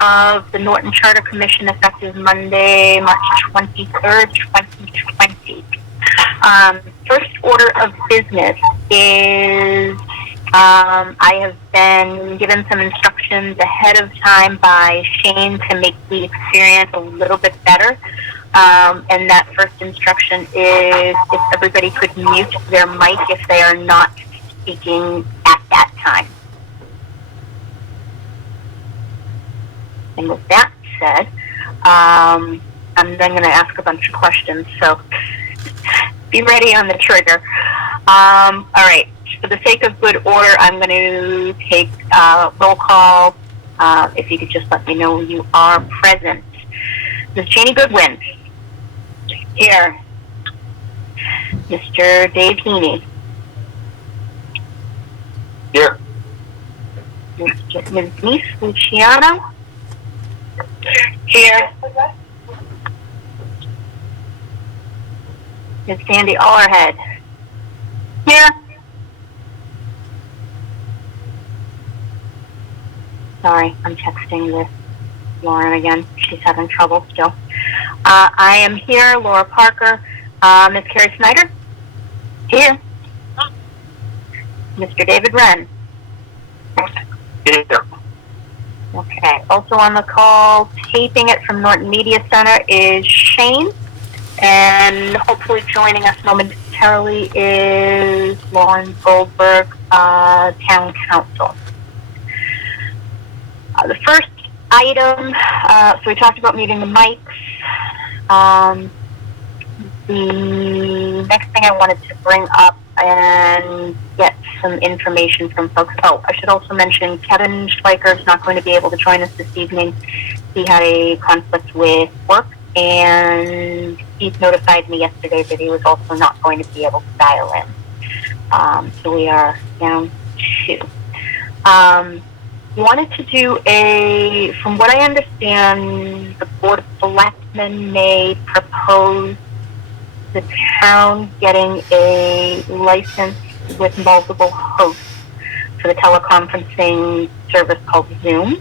Of the Norton Charter Commission effective Monday, March 23rd, 2020. First order of business is I have been given some instructions ahead of time by Shane to make the experience a little bit better. And that first instruction is if everybody could mute their mic if they are not speaking at that time. And with that said, I'm then going to ask a bunch of questions, so be ready on the trigger. All right, for the sake of good order, I'm going to take roll call. If you could just let me know you are present. Ms. Janie Goodwin. Here. Mr. Dave Heaney. Here. Ms. Denise Luciano. Here. Ms. Sandy Allerhead. Here. Sorry, I'm texting with Lauren again. She's having trouble still. I am here, Laura Parker. Ms. Carrie Snyder. Here. Mr. David Wren. Here. Okay, also on the call, taping it from Norton Media Center is Shane, and hopefully joining us momentarily is Lauren Goldberg, Town Council. The first item, so we talked about muting the mics. The next thing I wanted to bring up and get some information from folks. Oh, I should also mention Kevin Schweiker is not going to be able to join us this evening. He had a conflict with work, and he's notified me yesterday that he was also not going to be able to dial in. So we are down 2. Wanted to do from what I understand, the Board of Selectmen may propose the town getting a license with multiple hosts for the teleconferencing service called Zoom.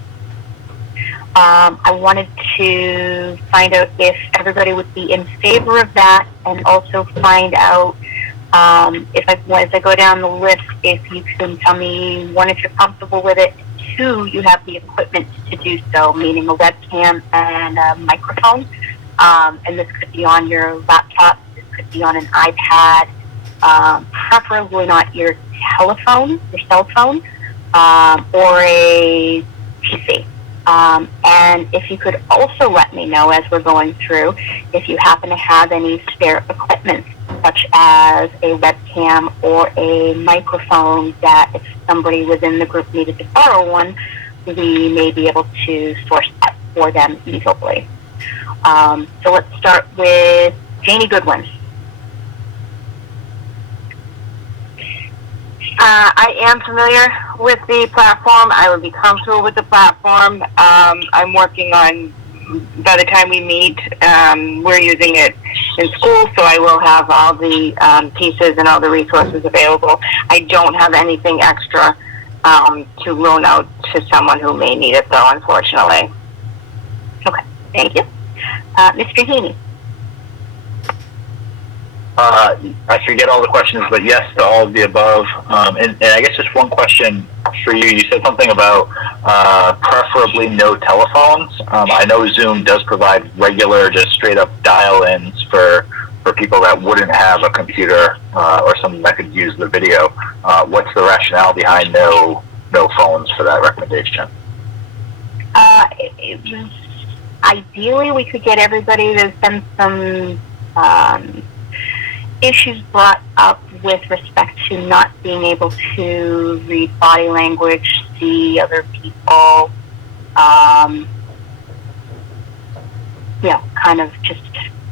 I wanted to find out if everybody would be in favor of that, and also find out as I go down the list, if you can tell me, 1, if you're comfortable with it, 2, you have the equipment to do so, meaning a webcam and a microphone. And this could be on your laptop, this could be on an iPad, preferably not your telephone, your cell phone, or a PC. And if you could also let me know as we're going through, if you happen to have any spare equipment, such as a webcam or a microphone, that if somebody within the group needed to borrow one, we may be able to source that for them easily. So let's start with Janie Goodwin. I am familiar with the platform. I would be comfortable with the platform. I'm working on, by the time we meet, we're using it in school, so I will have all the pieces and all the resources available. I don't have anything extra to loan out to someone who may need it, though, unfortunately. Okay, thank you. Mr. Heaney. I forget all the questions, but yes to all of the above. And I guess just one question for you. You said something about preferably no telephones. I know Zoom does provide regular, just straight up dial-ins for people that wouldn't have a computer or something that could use the video. What's the rationale behind no phones for that recommendation? Ideally, we could get everybody. There's been some issues brought up with respect to not being able to read body language, see other people, kind of just,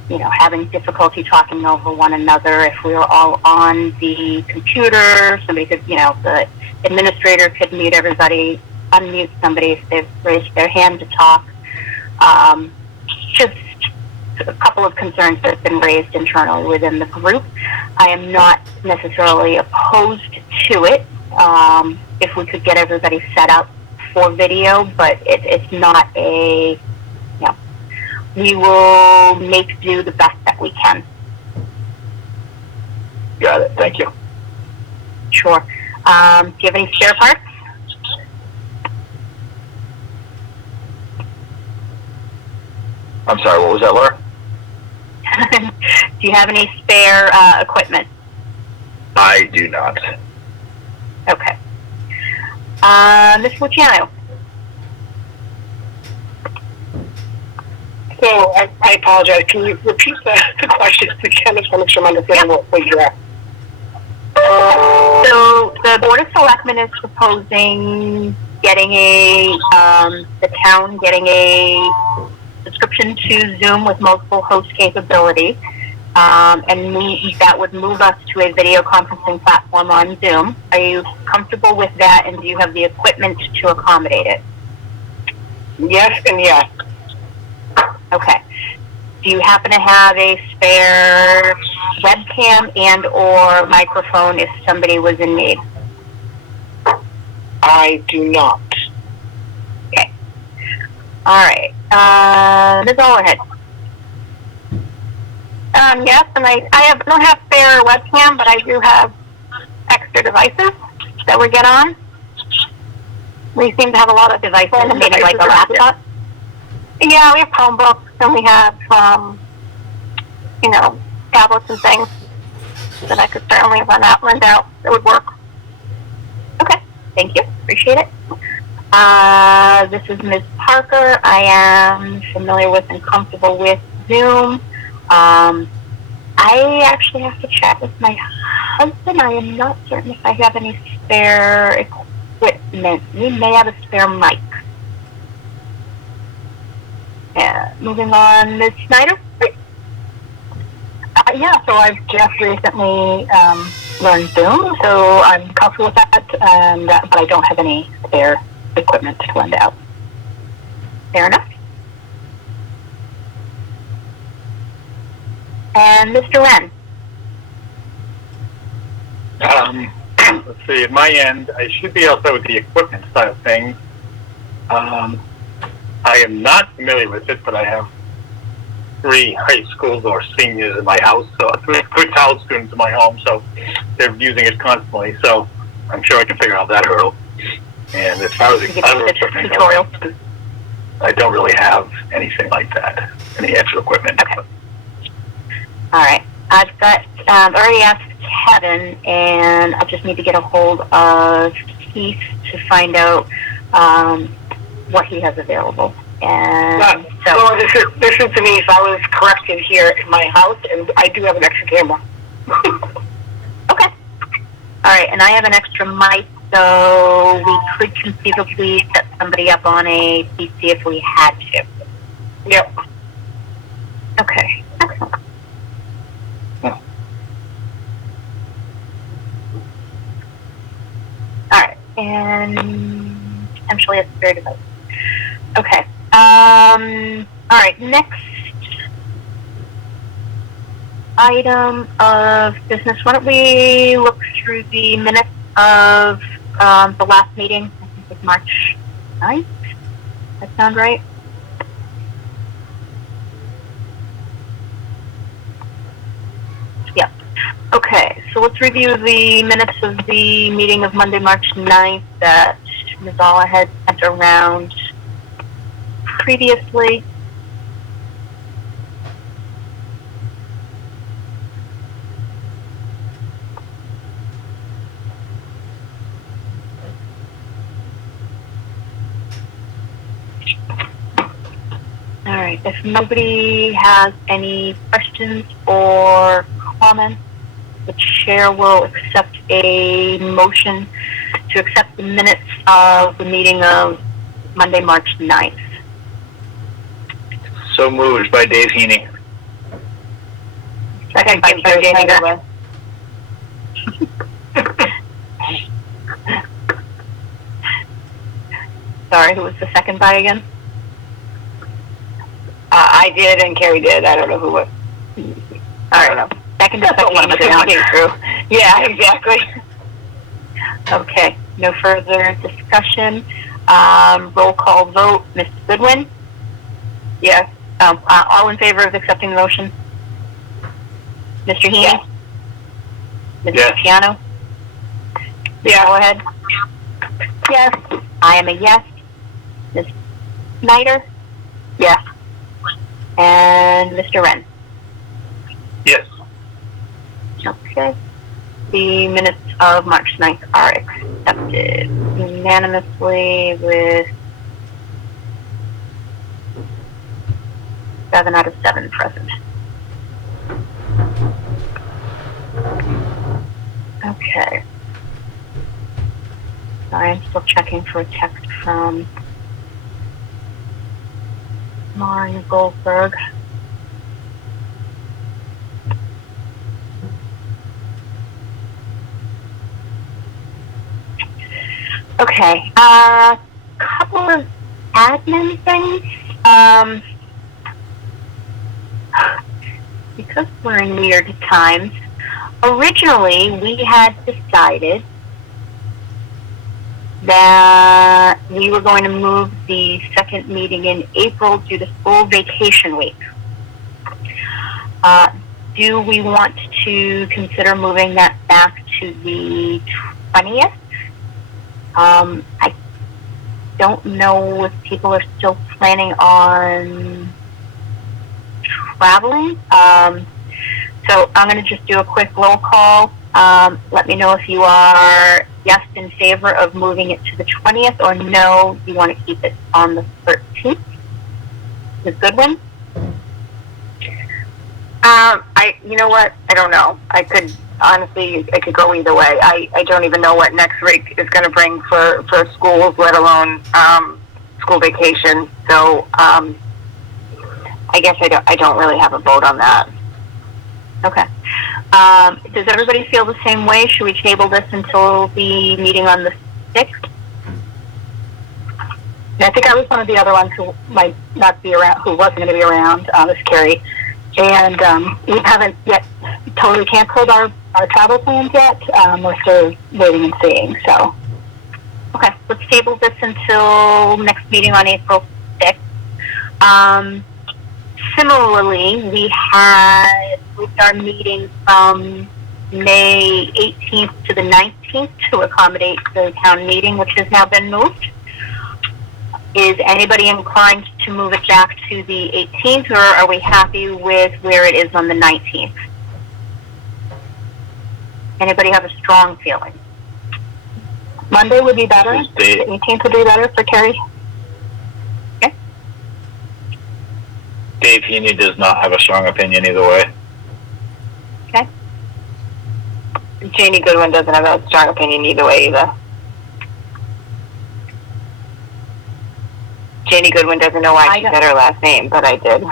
having difficulty talking over one another. If we were all on the computer, somebody could, the administrator could mute everybody, unmute somebody if they've raised their hand to talk. Just a couple of concerns that have been raised internally within the group. I am not necessarily opposed to it if we could get everybody set up for video, but it's not a, we will make do the best that we can. Got it. Thank you. Sure. Do you have any spare parts? I'm sorry, what was that, Laura? Do you have any spare equipment? I do not. Okay. Ms. Luciano? So I apologize. Can you repeat the questions again? I just want to make sure I'm understanding what you're at. So the Board of Selectmen is proposing getting the town getting a subscription to Zoom with multiple host capabilities, and that would move us to a video conferencing platform on Zoom. Are you comfortable with that, and do you have the equipment to accommodate it? Yes and yes. Okay. Do you happen to have a spare webcam and or microphone if somebody was in need? I do not. Okay. All right. Ms. Allerhead. Yes, and I don't have spare webcam, but I do have extra devices that we get on. We seem to have a lot of devices, Maybe like a laptop? Yeah, we have Chromebooks, and we have, tablets and things that I could certainly run out. It would work. Okay. Thank you. Appreciate it. This is Ms. Parker. I am familiar with and comfortable with Zoom. I actually have to chat with my husband. I am not certain if I have any spare equipment. We may have a spare mic. Moving on, Ms. Snyder? Yeah, so I've just recently learned Zoom, so I'm comfortable with that, but I don't have any spare equipment to lend out. Fair enough. And Mr. Wen? Let's see, at my end, I should be also with the equipment side of things. I am not familiar with it, but I have 3 high schools or seniors in my house, so 3 college students in my home, so they're using it constantly, so I'm sure I can figure out that hurdle. And as far as the other equipment tutorial. I don't really have anything like that, any extra equipment. Okay. All right. I've got already asked Kevin, and I just need to get a hold of Keith to find out what he has available. And So this is Denise. I was corrected here in my house, and I do have an extra camera. Okay. All right, and I have an extra mic, so we could conceivably set somebody up on a PC if we had to. Yep. Okay. Excellent. All right, and potentially a spare device. Okay. All right, next item of business. Why don't we look through the minutes of the last meeting? I think it was March 9th. That sound right? Yeah. Okay, so let's review the minutes of the meeting of Monday, March 9th that Ms. Alla had sent around previously. All right, if nobody has any questions or comments, the chair will accept a motion to accept the minutes of the meeting of Monday, March 9th. So moved by Dave Heaney. Second by Joe Daniger. Sorry, who was the second by again? I did, and Carrie did. I don't know who was. All right. Second to second came through. Yeah, exactly. Okay. No further discussion. Roll call vote. Mrs. Goodwin? Yes. All in favor of accepting the motion? Mr. Heaney? Yes. Mrs. Yes. Piano? Yeah. Go ahead. Yes. I am a yes. Ms. Snyder? Yes. And Mr. Wren? Yes. Okay. The minutes of March 9th are accepted unanimously with 7 out of 7 present. Okay. Sorry, I'm still checking for a text from Lauren Goldberg. Okay, couple of admin things. Because we're in weird times, originally we had decided that we were going to move the second meeting in April due to school vacation week. Do we want to consider moving that back to the 20th? I don't know if people are still planning on traveling. So I'm going to just do a quick roll call. Let me know if you are yes in favor of moving it to the 20th or no, you want to keep it on the 13th. Ms. Goodwin? You know what? I don't know. I could go either way. I don't even know what next week is going to bring for schools, let alone school vacation. So I guess I don't really have a vote on that. Okay. Does everybody feel the same way? Should we table this until the meeting on the 6th? I think I was one of the other ones who might not be around, who wasn't going to be around, this Carrie. And we haven't yet totally canceled our travel plans yet. We're still waiting and seeing, so. Okay, let's table this until next meeting on April 6th. Similarly, we had moved our meeting from May 18th to the 19th to accommodate the town meeting, which has now been moved. Is anybody inclined to move it back to the 18th, or are we happy with where it is on the 19th? Anybody have a strong feeling? Monday would be better. Tuesday. The 18th would be better for Carrie. Dave Heaney does not have a strong opinion either way. Okay. Janie Goodwin doesn't have a strong opinion either way either. Janie Goodwin doesn't know why she said her last name, but I did.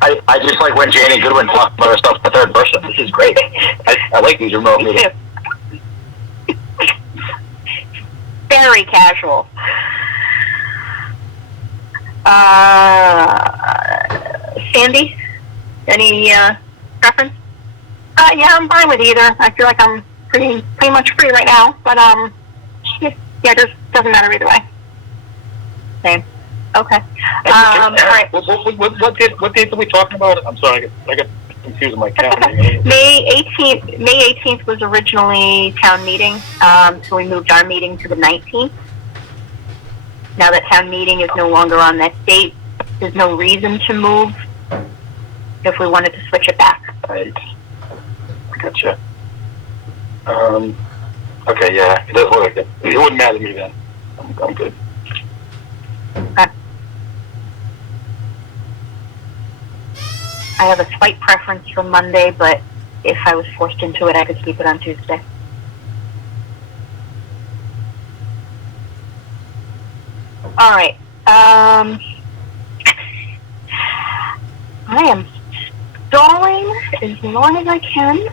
I just like when Janie Goodwin talks about herself in the third person. This is great. I like these remote meetings. Very casual. Sandy, any preference? Yeah, I'm fine with either. I feel like I'm pretty much free right now, but yeah, it just doesn't matter either way. Same. Okay. All right. What dates are we talking about? I'm sorry, I got confused with my calendar. May 18th was originally town meeting, so we moved our meeting to the 19th. Now that town meeting is no longer on that date, there's no reason to move if we wanted to switch it back. Right. Gotcha. Okay, yeah, it does look like it. It wouldn't matter to me then. I'm good. Okay. I have a slight preference for Monday, but if I was forced into it, I could keep it on Tuesday. All right. I am stalling as long as I can.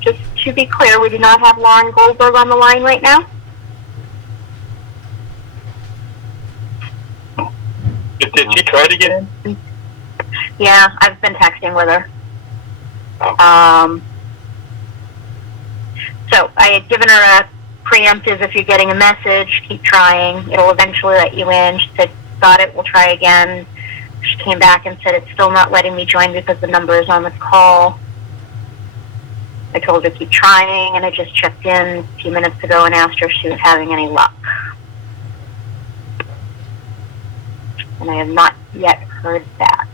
Just to be clear, we do not have Lauren Goldberg on the line right now. Did she try to get in? Yeah, I've been texting with her. Oh. So I had given her a preemptive, if you're getting a message, keep trying. It'll eventually let you in. She said, got it, we'll try again. She came back and said, it's still not letting me join because the number is on this call. I told her to keep trying, and I just checked in a few minutes ago and asked her if she was having any luck. And I have not yet heard back.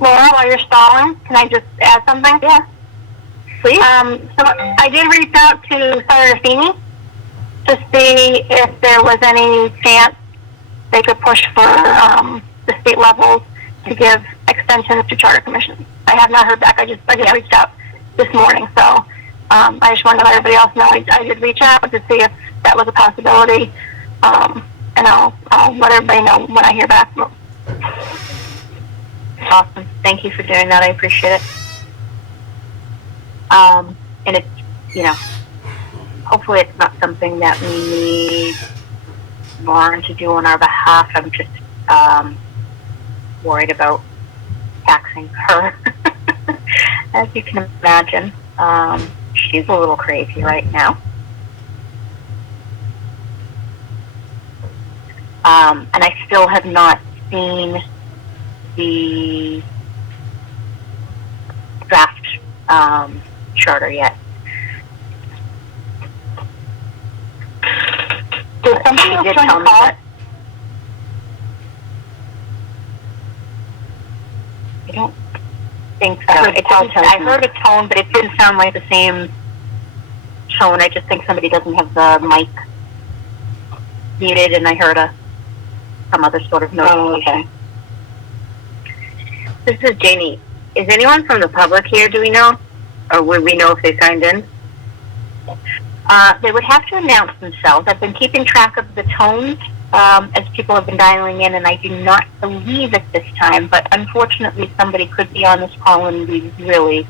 Laura, while you're stalling, can I just add something? Yeah. Please? So I did reach out to Senator Feeney to see if there was any chance they could push for the state levels to give extensions to charter commissions. I have not heard back. I just reached out this morning, so I just wanted to let everybody else know I did reach out to see if that was a possibility, and I'll let everybody know when I hear back. Awesome. Thank you for doing that. I appreciate it. And it's, hopefully it's not something that we need Lauren to do on our behalf. I'm just worried about taxing her. As you can imagine, she's a little crazy right now. And I still have not seen the draft charter yet. Did somebody else did join tell the me call? that. I don't think so. I heard a tone, but it didn't sound like the same tone. I just think somebody doesn't have the mic muted, and I heard some other sort of notification. Oh, okay. This is Janie. Is anyone from the public here, do we know? Or would we know if they signed in? They would have to announce themselves. I've been keeping track of the tones as people have been dialing in, and I do not believe at this time, but unfortunately somebody could be on this call and we really,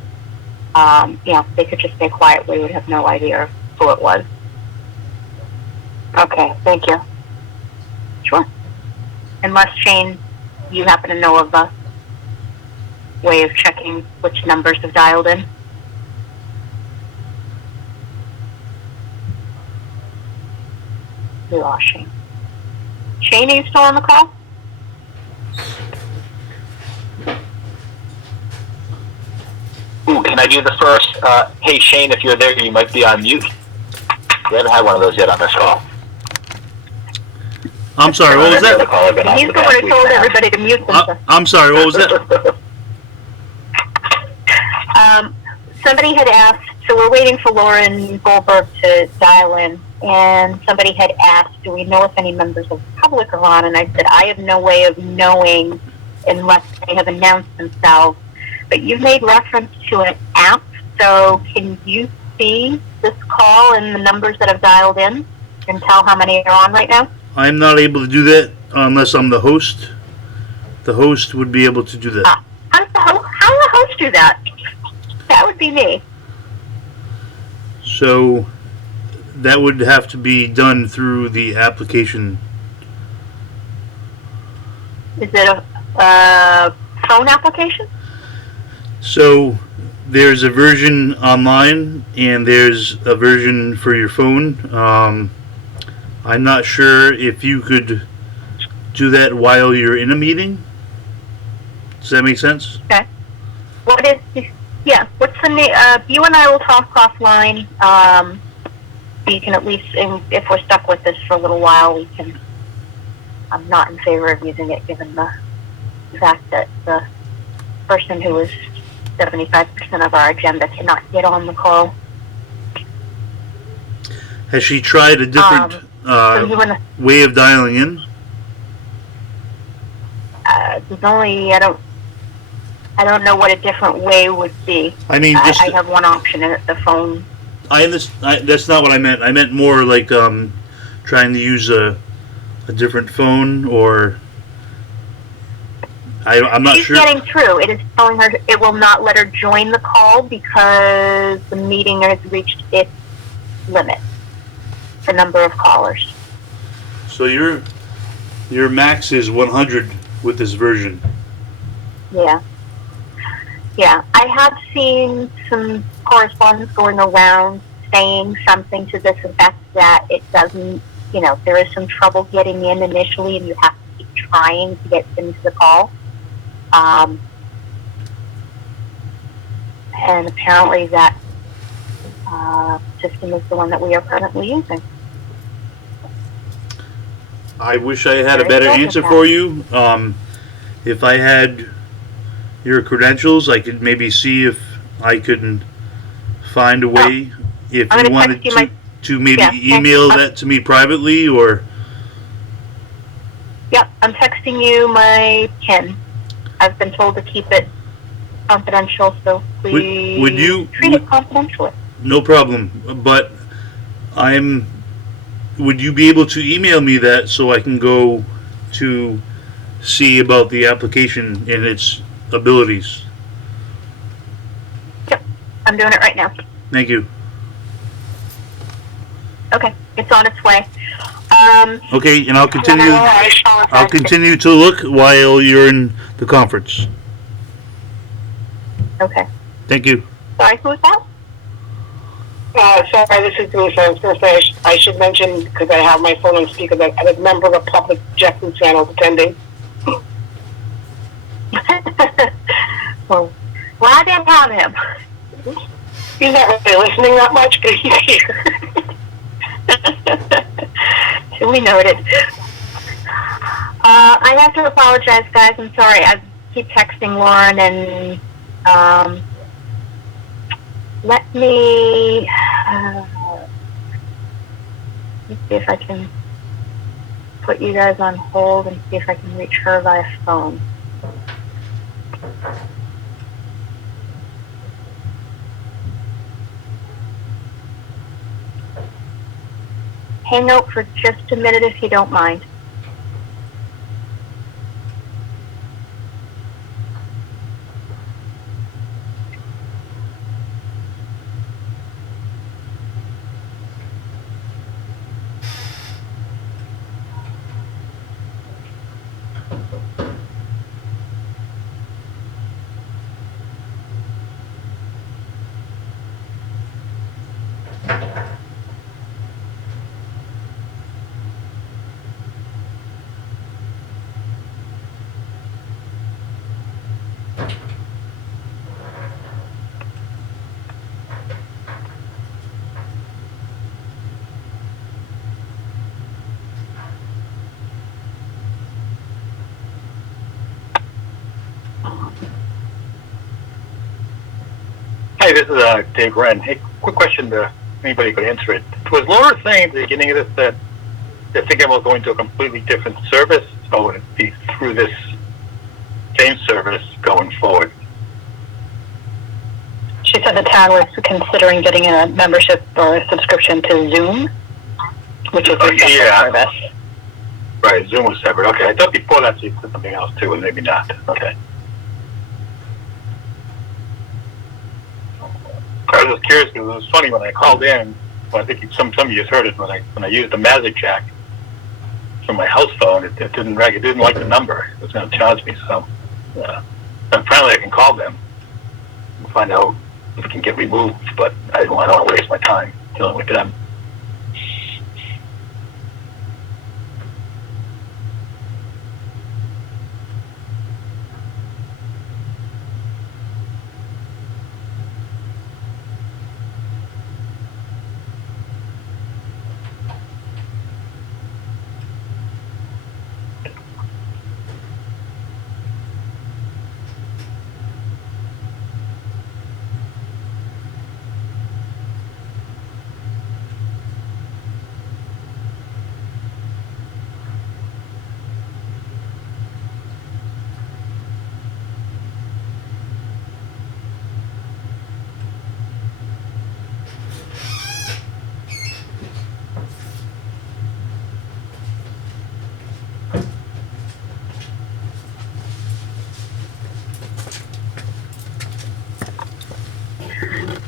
they could just stay quiet. We would have no idea who it was. Okay, thank you. Sure. Unless, Shane, you happen to know of a way of checking which numbers have dialed in. We lost Shane. Shane, are you still on the call? Ooh, can I do the first? Hey, Shane, if you're there, you might be on mute. We haven't had one of those yet on this call. I'm sorry, what was that? He's the one who told everybody to mute themselves. I'm sorry, what was that? Somebody had asked, so we're waiting for Lauren Goldberg to dial in, and somebody had asked, do we know if any members of the public are on? And I said, I have no way of knowing unless they have announced themselves. But you've made reference to an app, so can you see this call and the numbers that have dialed in and tell how many are on right now? I'm not able to do that unless I'm the host. The host would be able to do that. How does the host do that? That would be me. So that would have to be done through the application. Is it a phone application? So there's a version online and there's a version for your phone. I'm not sure if you could do that while you're in a meeting. Does that make sense? Okay. What is? Yeah. What's the name? You and I will talk offline. So you can at least, if we're stuck with this for a little while, we can. I'm not in favor of using it, given the fact that the person who is 75% of our agenda cannot get on the call. Has she tried a different way of dialing in? There's only I don't know what a different way would be. I mean, just I have one option, and it's the phone. That's not what I meant. I meant more like trying to use a different phone, or I'm not sure. She's getting through. It is telling her it will not let her join the call because the meeting has reached its limit for number of callers. So your max is 100 with this version. Yeah. Yeah. I have seen some correspondence going around saying something to this effect that it doesn't, there is some trouble getting in initially and you have to keep trying to get into the call. And apparently that system is the one that we are currently using. I wish I had a Very better good with answer that. for you. If I had your credentials, I could maybe see if I could find a way. If I'm you gonna wanted text you my- to maybe Yeah, email thanks. that to me privately, or Yep, I'm texting you my PIN. I've been told to keep it confidential, so please would you- treat it confidentially. no problem. But would you be able to email me that so I can go to see about the application and its abilities? I'm doing it right now. Thank you. Okay, it's on its way. Okay, and I'll continue. I apologize. I'll continue to look while you're in the conference. Okay. Thank you. Sorry, who was that? Sorry, this is Denise. I was going to say I should mention, because I have my phone on speaker, that I'm a member of the public Jeffrey channel attending. Well, glad to have him. He's not really listening that much, but he's here. We noted. I have to apologize, guys. I'm sorry. I keep texting Lauren, and let me see if I can put you guys on hold and see if I can reach her via phone. Hang out for just a minute if you don't mind. Hi, this is Dave Wren. Hey, quick question to anybody who could answer it. Was Laura saying at the beginning of this that they're thinking about going to a completely different service, or would it be through this same service going forward? She said the town was considering getting a membership or a subscription to Zoom, which is a separate Yeah. service. Right, Zoom was separate. Okay, I thought before that she said something else too, and maybe not. Okay. I was just curious because it was funny when I called in. Well, I think some of you just heard it when I used the Magic Jack from my house phone. It didn't like the number. It was going to charge me. So apparently I can call them and find out if it can get removed. But I don't want to waste my time dealing with them.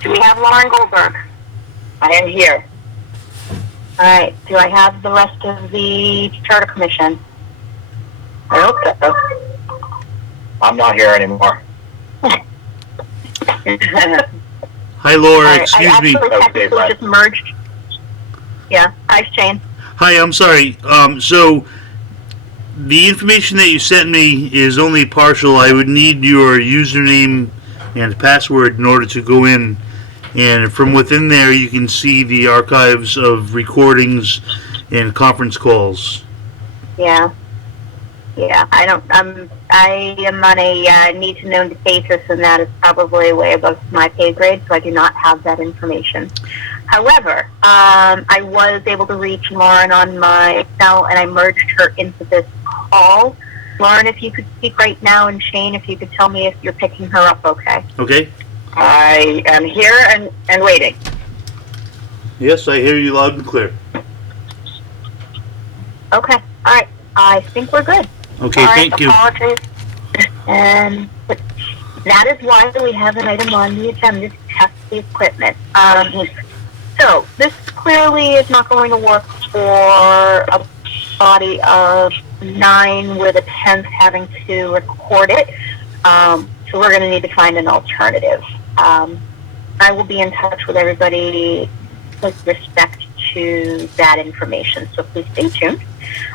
Do we have Lauren Goldberg? I am here. All right. Do I have the rest of the Charter Commission? I hope so. I'm not here anymore. Hi, Laura. I Excuse me. actually technically just merged. Yeah, hi, Shane. Hi, I'm sorry. So the information that you sent me is only partial. I would need your username and password in order to go in, and from within there you can see the archives of recordings and conference calls. Yeah. Yeah, I am on a need to know basis, and that is probably way above my pay grade, so I do not have that information. However, I was able to reach Lauren on my cell, and I merged her into this call. Lauren, if you could speak right now, and Shane, if you could tell me if you're picking her up, okay? Okay? I am here and waiting. Yes, I hear you loud and clear. Okay, all right. I think we're good. Okay, All right, thank you. apologies. And that is why we have an item on the agenda to test the equipment. So this clearly is not going to work for a body of 9 with a 10th having to record it. So we're going to need to find an alternative. I will be in touch with everybody with respect to that information. So please stay tuned.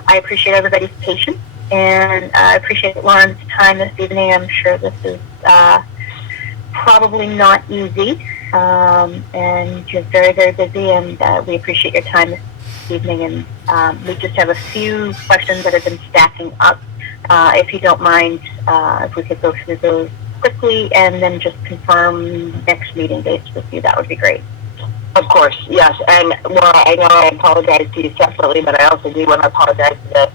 I appreciate everybody's patience, and I appreciate Lauren's time this evening. I'm sure this is probably not easy, and you're very, very busy, and we appreciate your time this evening. And we just have a few questions that have been stacking up. If you don't mind, if we could go through those quickly and then just confirm next meeting dates with you, that would be great. Of course, yes. And Laura, I know I apologize to you separately, but I also do want to apologize to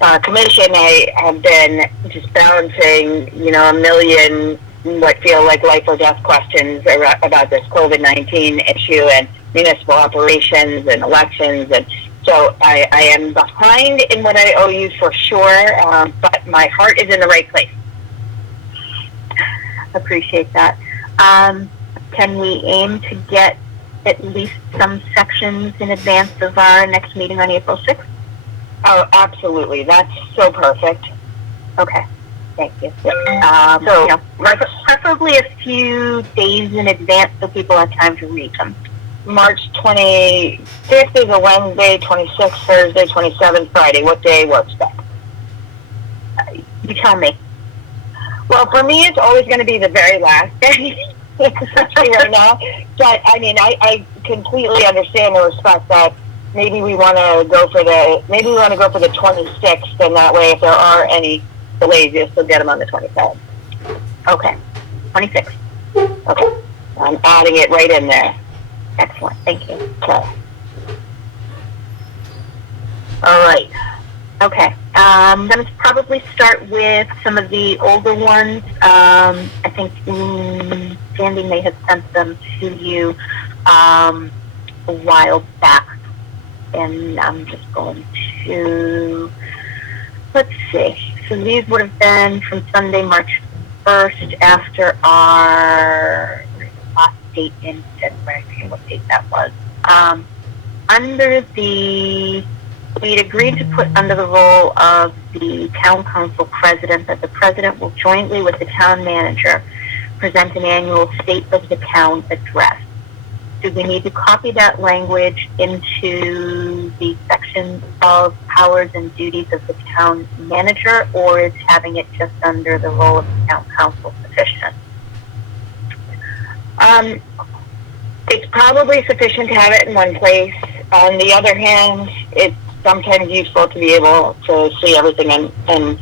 the commission. I have been just balancing, a million what feel like life or death questions about this COVID-19 issue and municipal operations and elections. And so I am behind in what I owe you for sure, but my heart is in the right place. Appreciate that. Can we aim to get at least some sections in advance of our next meeting on April 6th? Oh, absolutely. That's so perfect. Okay. Thank you. Preferably a few days in advance so people have time to read them. March 25th is a Wednesday, 26th, Thursday, 27th, Friday. What day works best? You tell me. Well, for me, it's always going to be the very last day. Especially right now. But I mean, I completely understand and respect that maybe we want to go for the 26th, and that way, if there are any delays, you'll still get them on the 27th. Okay, 26th. Okay, I'm adding it right in there. Excellent, thank you. Okay. All right. Okay, I'm going to probably start with some of the older ones. I think Sandy may have sent them to you a while back. And I'm just going to, let's see. So these would have been from Sunday, March 1st, after our last date in February. I forget what date that was. We'd agreed to put under the role of the town council president that the president will jointly with the town manager present an annual state of the town address. Do we need to copy that language into the section of powers and duties of the town manager, or is having it just under the role of the town council sufficient? It's probably sufficient to have it in one place. On the other hand, it's sometimes useful to be able to see everything and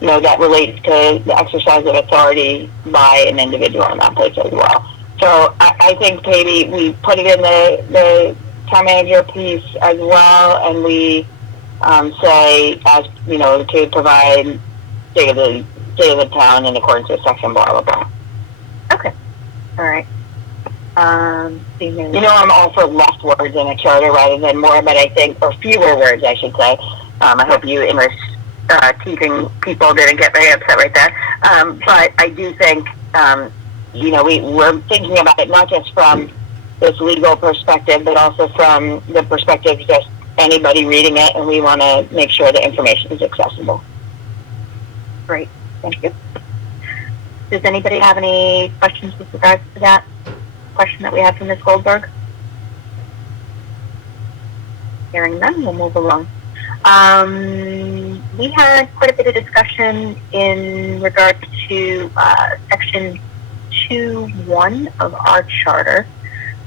that relates to the exercise of authority by an individual in that place as well. So I think maybe we put it in the town manager piece as well, and we say, as to provide state of the town in accordance with section blah blah blah. Okay, all right. I'm all for less words in a charter rather than more, but I think, or fewer words, I should say. I hope you English teaching people didn't get very upset right there. But I do think, we're thinking about it not just from this legal perspective, but also from the perspective of just anybody reading it, and we want to make sure the information is accessible. Great, thank you. Does anybody have any questions with regards to that question that we had from Ms. Goldberg? Hearing none, we'll move along. We had quite a bit of discussion in regards to section 2.1 of our charter,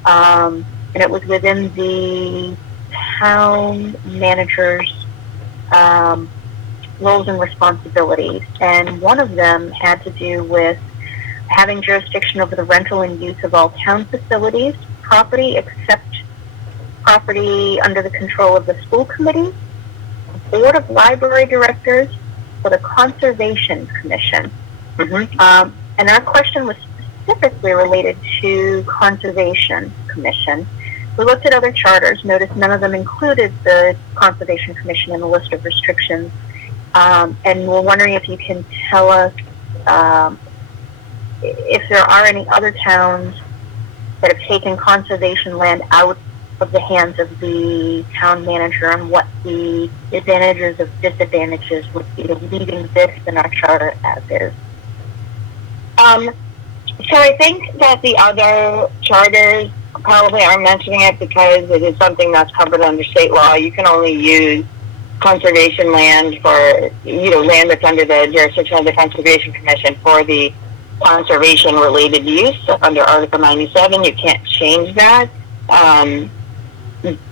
and it was within the town manager's roles and responsibilities, and one of them had to do with having jurisdiction over the rental and use of all town facilities, property except property under the control of the school committee, board of library directors, or the conservation commission. And our question was specifically related to conservation commission. We looked at other charters, noticed none of them included the conservation commission in the list of restrictions, and we're wondering if you can tell us if there are any other towns that have taken conservation land out of the hands of the town manager, and what the advantages or disadvantages would be to leaving this in our charter as is. So I think that the other charters probably aren't mentioning it because it is something that's covered under state law. You can only use conservation land for, land that's under the jurisdiction of the Conservation Commission for the conservation related use under Article 97. You can't change that.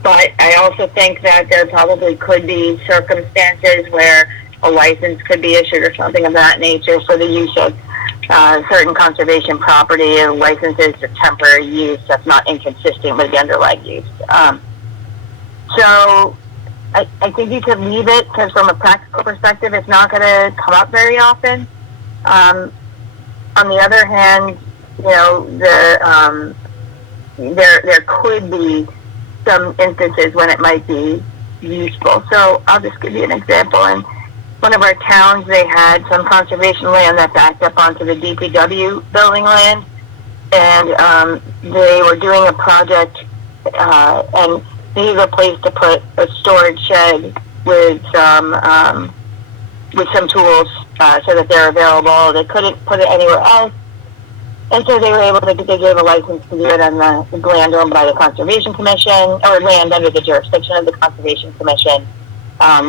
But I also think that there probably could be circumstances where a license could be issued or something of that nature for the use of certain conservation property, and licenses to temporary use that's not inconsistent with the underlying use. So I think you could leave it because from a practical perspective, it's not going to come up very often. On the other hand, there could be some instances when it might be useful. So I'll just give you an example. In one of our towns, they had some conservation land that backed up onto the DPW building land, and they were doing a project and needed a place to put a storage shed with some tools so that they're available. They couldn't put it anywhere else. And so they gave a license to do it on the land owned by the Conservation Commission, or land under the jurisdiction of the Conservation Commission,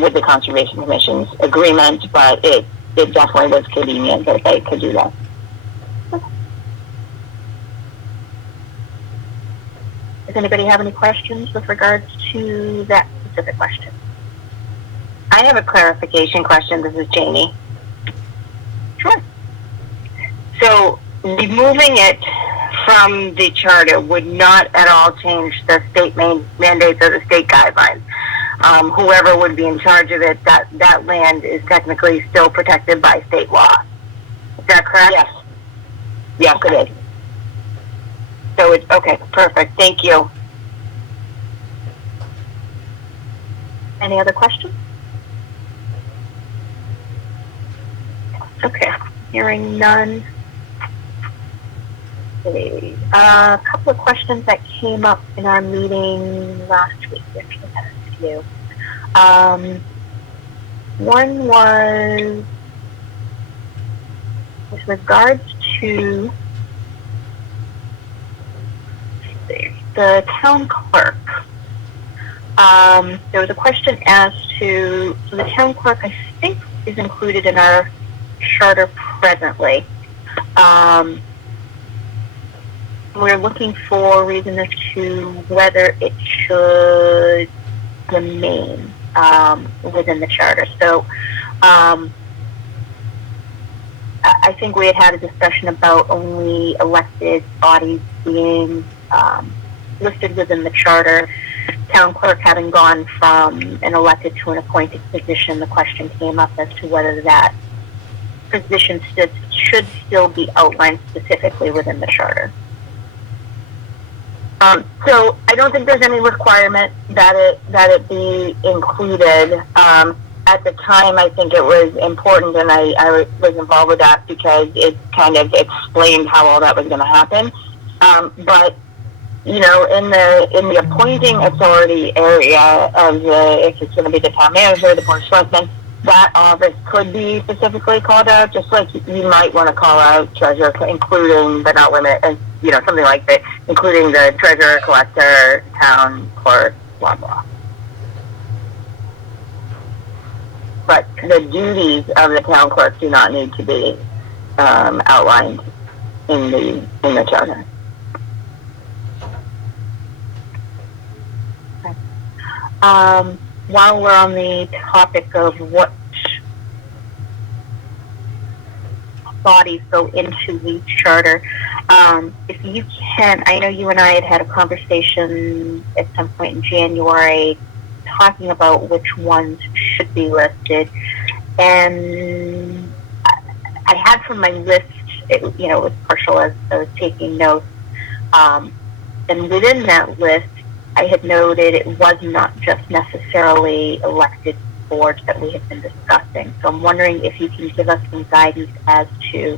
with the Conservation Commission's agreement, but it definitely was convenient that they could do that. Does anybody have any questions with regards to that specific question? I have a clarification question. This is Janie. Sure. So removing it from the charter would not at all change the state mandates or the state guidelines. Whoever would be in charge of it, that land is technically still protected by state law. Is that correct? Yes. Yes, it is. So it's okay. Perfect. Thank you. Any other questions? Okay. Hearing none. A couple of questions that came up in our meeting last week. Actually, had a few. One was with regards to the town clerk. There was a question as to, so the town clerk, I think, is included in our charter presently. We're looking for a reason as to whether it should remain within the charter. So I think we had a discussion about only elected bodies being listed within the charter. Town clerk having gone from an elected to an appointed position, the question came up as to whether that position should still be outlined specifically within the charter. So I don't think there's any requirement that it be included. At the time, I think it was important, and I was involved with that because it kind of explained how all that was going to happen. But in the appointing authority area of if it's going to be the town manager, the board of selectmen, that office could be specifically called out, just like you might want to call out treasurer, including but not limited, and something like that, including the treasurer, collector, town clerk, blah blah. But the duties of the town clerk do not need to be outlined in the charter. While we're on the topic of what bodies go into the charter, if you can, I know you and I had a conversation at some point in January talking about which ones should be listed, and I had from my list, it was partial as I was taking notes, and within that list, I had noted it was not just necessarily elected boards that we have been discussing. So I'm wondering if you can give us some guidance as to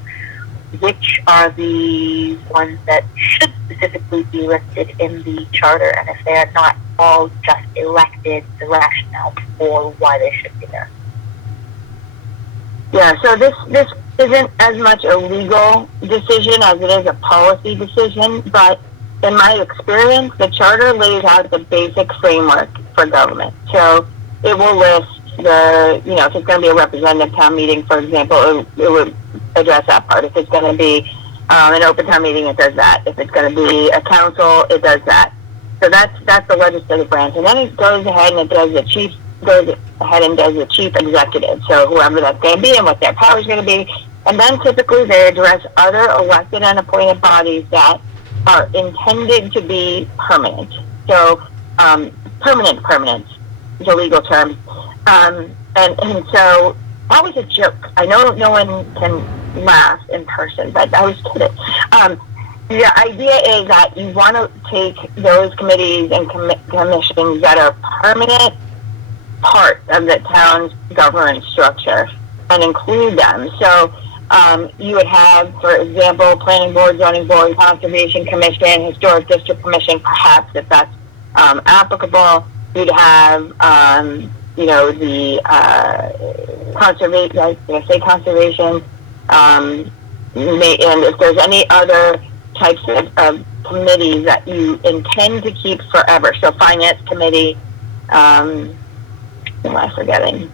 which are the ones that should specifically be listed in the charter, and if they are not all just elected, the rationale for why they should be there. Yeah, so this isn't as much a legal decision as it is a policy decision, but in my experience, the charter lays out the basic framework for government. So it will list if it's going to be a representative town meeting, for example, it would address that part. If it's going to be an open town meeting, it does that. If it's going to be a council, it does that. So that's the legislative branch. And then it goes ahead and does the chief executive. So whoever that's going to be and what their power is going to be. And then typically they address other elected and appointed bodies that are intended to be permanent. So permanent is a legal term. And so that was a joke. I know no one can laugh in person, but I was kidding. The idea is that you want to take those committees and commissions that are permanent part of the town's governance structure and include them. So you would have, for example, planning board, zoning board, conservation commission, historic district commission, perhaps if that's applicable. You'd have, the conservation. I was going to say conservation, and if there's any other types of committees that you intend to keep forever. So finance committee. Who am I forgetting?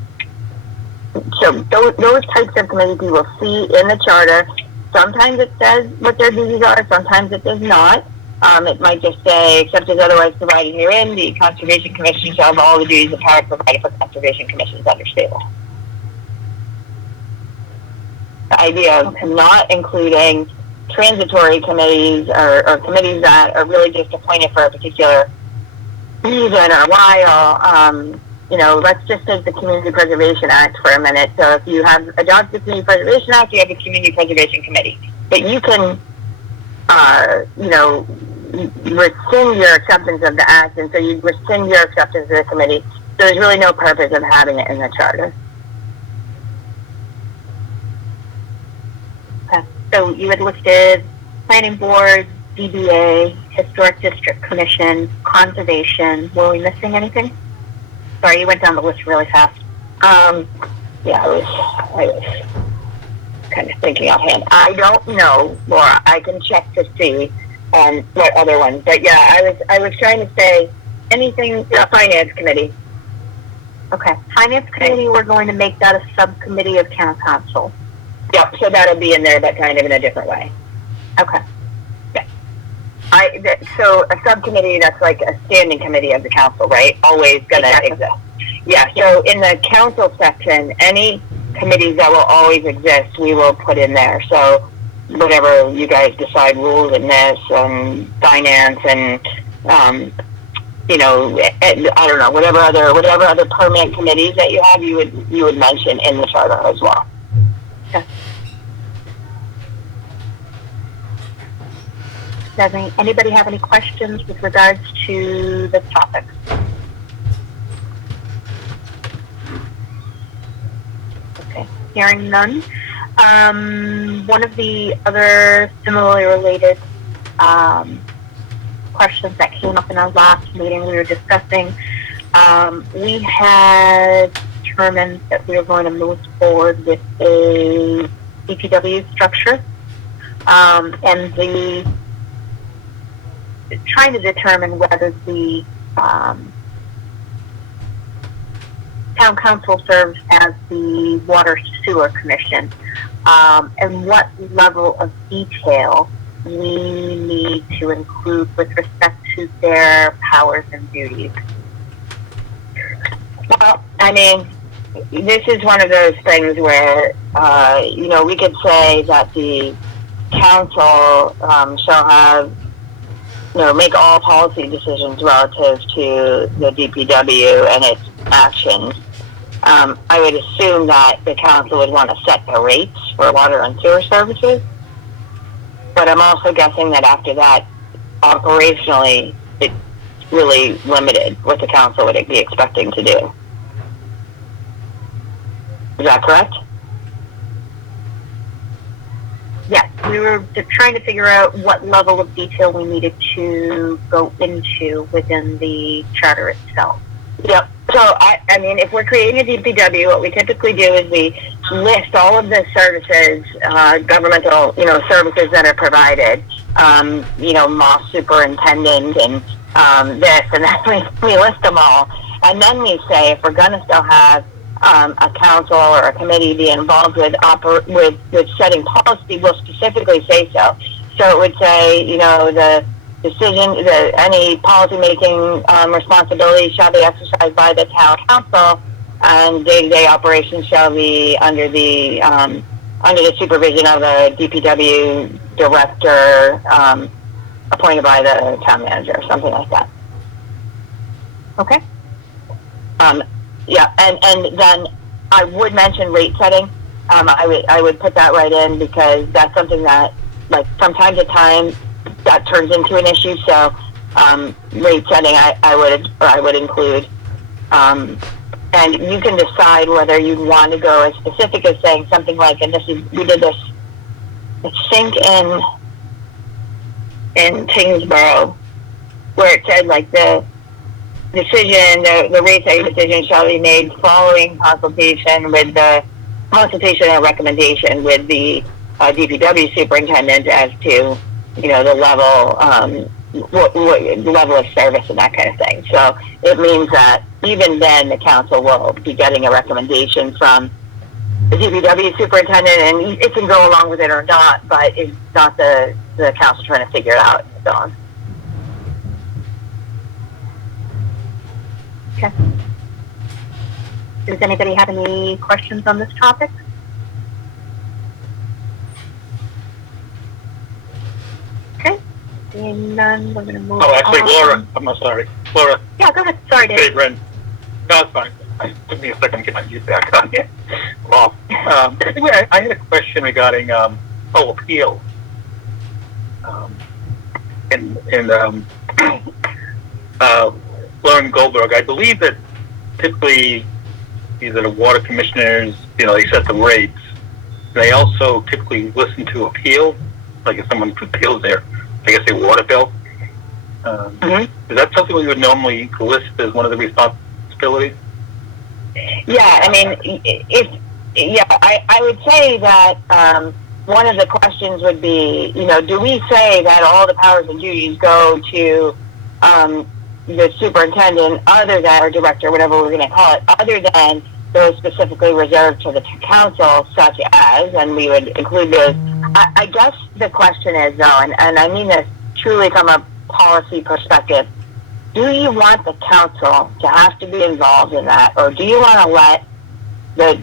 So those types of committees you will see in the charter. Sometimes it says what their duties are, sometimes it does not. It might just say, except as otherwise provided herein, the Conservation Commission shall have all the duties and powers provided for Conservation Commissions under state law. The idea of not including transitory committees or committees that are really just appointed for a particular reason or while. Let's just take the Community Preservation Act for a minute. So if you have adopted the Community Preservation Act, you have a Community Preservation Committee. But you can, rescind your acceptance of the act, and so you rescind your acceptance of the committee. So there's really no purpose of having it in the charter. Okay. So you had listed planning board, DBA, historic district commission, conservation. Were we missing anything? Sorry, you went down the list really fast. I was kind of thinking offhand. I don't know, Laura. I can check to see what other ones. But yeah, I was trying to say anything. Finance committee. Okay. Finance committee, we're going to make that a subcommittee of town council. Yep. So that'll be in there, but kind of in a different way. Okay. So a subcommittee, that's like a standing committee of the council, right? Always going to exist. Yeah, so in the council section, any committees that will always exist, we will put in there. So whatever you guys decide, rules and this and finance and, I don't know, whatever other permanent committees that you have, you would mention in the charter as well. Okay. Does anybody have any questions with regards to the topic? Okay, hearing none. One of the other similarly related questions that came up in our last meeting we were discussing, we had determined that we are going to move forward with a DPW structure, and trying to determine whether the town council serves as the water sewer commission, and what level of detail we need to include with respect to their powers and duties. Well, I mean, this is one of those things where, we could say that the council shall have, make all policy decisions relative to the DPW and its actions. I would assume that the council would want to set the rates for water and sewer services. But I'm also guessing that after that, operationally, it's really limited what the council would be expecting to do. Is that correct? Yes, we were trying to figure out what level of detail we needed to go into within the charter itself. Yep. So, I mean, if we're creating a DPW, what we typically do is we list all of the services, governmental, services that are provided, Moss superintendent and this, and then we list them all. And then we say if we're going to still have a council or a committee be involved with setting policy, we'll specifically say so. So it would say, the decision, any policy-making responsibility shall be exercised by the town council, and day-to-day operations shall be under the supervision of a DPW director appointed by the town manager, or something like that. Okay. Yeah, and then I would mention rate setting. I would put that right in because that's something that, like, from time to time, that turns into an issue. So rate setting, I would include, and you can decide whether you want to go as specific as saying something like, and we did this, I think in Tingsboro, where it said like the decision, the rate setting decision shall be made following consultation and recommendation with the DPW superintendent as to, the level, what level of service and that kind of thing. So it means that even then the council will be getting a recommendation from the DPW superintendent, and it can go along with it or not, but it's not the council trying to figure it out on its own. Okay. Does anybody have any questions on this topic? Okay. Seeing none, we're going to move on. Oh, actually, Laura, I'm sorry. Laura, Yeah, go ahead. Sorry, Dave. Dave Wren. No, it's fine. It took me a second to get my mute back on here. Well, anyway, I had a question regarding appeal. Lauren Goldberg, I believe that typically either the water commissioners, they set the rates. They also typically listen to appeal, like if someone appeals their, a water bill. Is that something we would normally list as one of the responsibilities? Yeah, I mean, I would say that one of the questions would be, do we say that all the powers and duties go to the superintendent, other than, or director, whatever we're going to call it, other than those specifically reserved to the council, such as, and we would include those. I guess the question is, though, and I mean this truly from a policy perspective, do you want the council to have to be involved in that, or do you want to let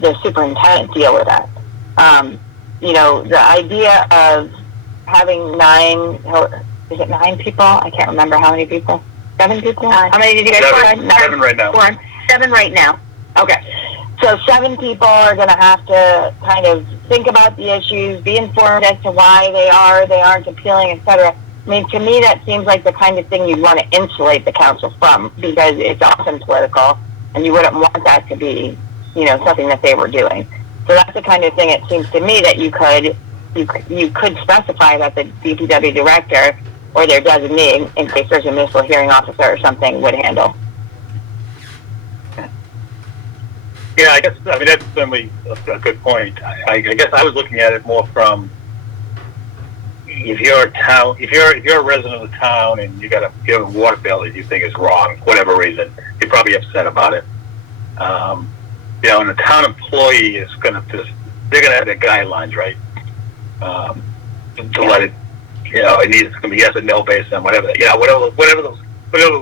the superintendent deal with that? The idea of having 9 people? I can't remember how many people. 7 people? How many did you guys find? 7 right now. 7 right now. Okay. So 7 people are going to have to kind of think about the issues, be informed as to why they aren't appealing, etc. I mean, to me, that seems like the kind of thing you'd want to insulate the council from, because it's often political, and you wouldn't want that to be, something that they were doing. So that's the kind of thing, it seems to me, that you could specify that the DPW director or their designee, in case there's a municipal hearing officer or something, would handle. Yeah, I guess, I mean, that's certainly a good point. I guess I was looking at it more from, if you're a town, if you're a resident of the town and you have a water bill that you think is wrong, whatever reason, you're probably upset about it. And the town employee is they're gonna have their guidelines, right? To let it, it needs to be yes or no based on whatever those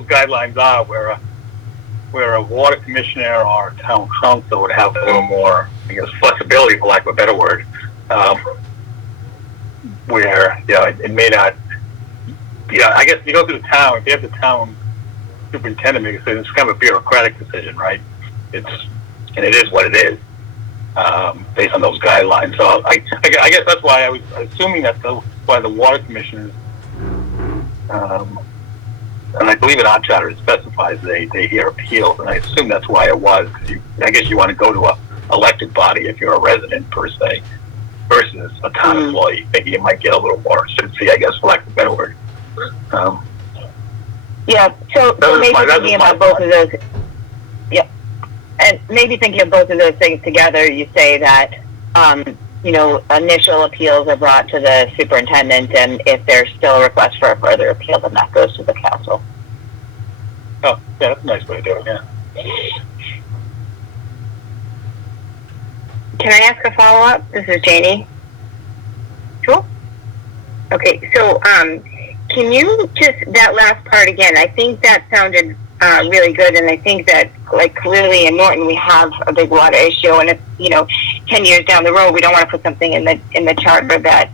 guidelines are, where a water commissioner or a town council would have a little more, I guess, flexibility, for lack of a better word, where, it may not, I guess you go through the town, if you have the town superintendent make a decision, it's kind of a bureaucratic decision, right? And it is what it is, based on those guidelines. So I guess that's why I was assuming why the water commissioners, and I believe in our charter it specifies they hear appeals, and I assume that's why it was. I guess you want to go to a elected body if you're a resident per se, versus a town employee. Maybe you might get a little more urgency, I guess, for lack of a better word. Yeah, so maybe thinking about both of those, and maybe thinking of both of those things together, you say that, initial appeals are brought to the superintendent, and if there's still a request for a further appeal, then that goes to the council. Oh, yeah, that's a nice way to do it, yeah. Can I ask a follow-up? This is Janie. Sure. Okay, so can you just, that last part again, I think that sounded really good, and I think that, like, clearly in Norton we have a big water issue, and if 10 years down the road we don't want to put something in the charter that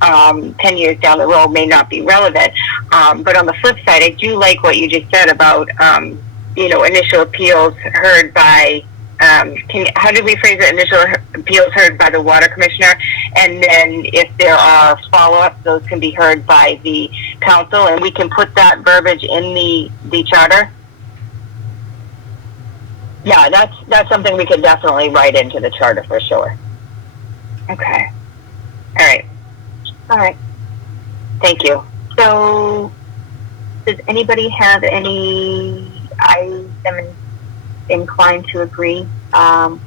10 years down the road may not be relevant. But on the flip side, I do like what you just said about initial appeals heard by how did we phrase it? Initial appeals heard by the water commissioner, and then if there are follow-ups, those can be heard by the council, and we can put that verbiage in the charter. Yeah, that's something we could definitely write into the charter for sure. Okay. All right. Thank you. So, does anybody have any? I am inclined to agree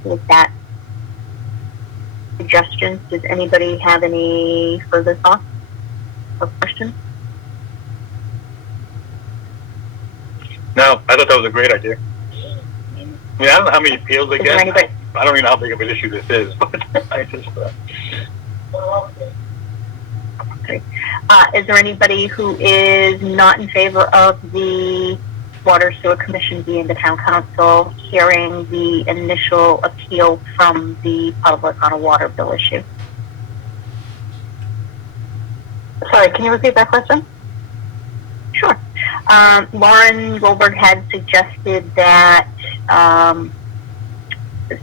with that suggestion. Does anybody have any further thoughts or questions? No, I thought that was a great idea. I mean, I don't know how many appeals they get. I don't even know how big of an issue this is, but I just... Okay. Is there anybody who is not in favor of the Water Sewer Commission being the town council hearing the initial appeal from the public on a water bill issue? Sorry, can you repeat that question? Sure. Lauren Goldberg had suggested that,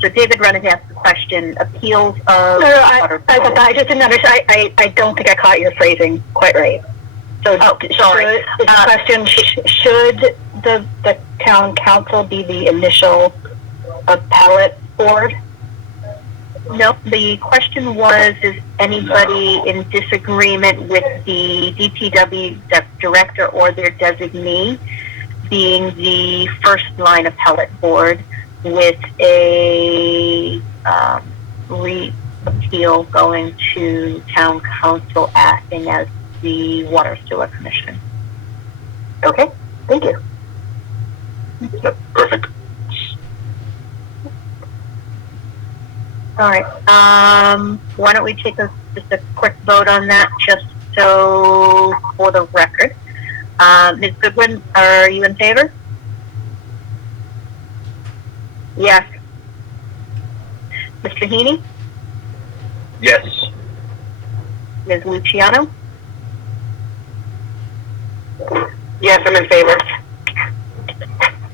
so David Rennick asked the question, appeals of water bill. I just didn't understand. I don't think I caught your phrasing quite right. So, sorry. The question, should the town council be the initial appellate board? No, the question was, is anybody in disagreement with the DPW director or their designee being the first line appellate board with a re-appeal going to town council acting as the Water Sewer Commission? Okay, thank you. Yep, perfect. All right. Why don't we take just a quick vote on that, just so for the record. Ms. Goodwin, are you in favor? Yes. Mr. Heaney? Yes. Ms. Luciano? Yes, I'm in favor.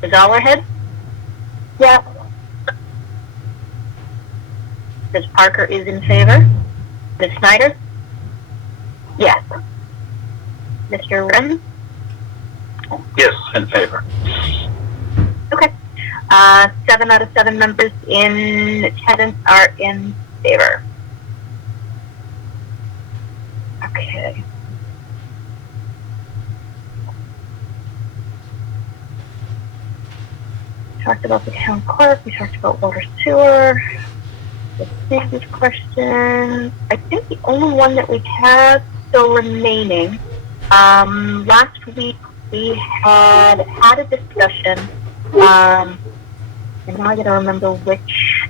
Ms. Allerhead? Yeah. Ms. Parker is in favor. Ms. Snyder? Yes. Mr. Wren? Yes, in favor. Okay. 7 out of 7 members in attendance are in favor. Okay. talked about the town clerk. We talked about water sewer. The business question. I think the only one that we have still remaining. Last week we had a discussion. And now I gotta remember which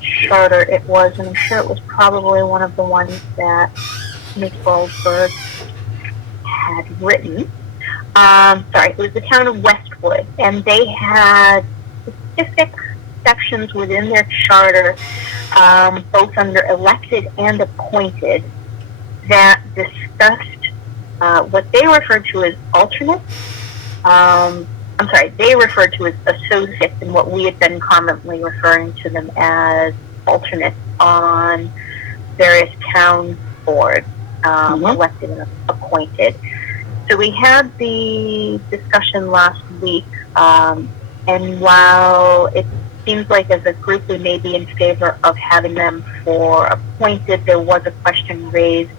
charter it was, and I'm sure it was probably one of the ones that Ms. Goldberg had written. Sorry, it was the town of Westwood, and they had specific sections within their charter, both under elected and appointed, that discussed what they referred to as alternates. They referred to as associates, and what we had been commonly referring to them as alternates on various town boards, elected and appointed. So we had the discussion last week, and while it seems like as a group we may be in favor of having them for appointed, there was a question raised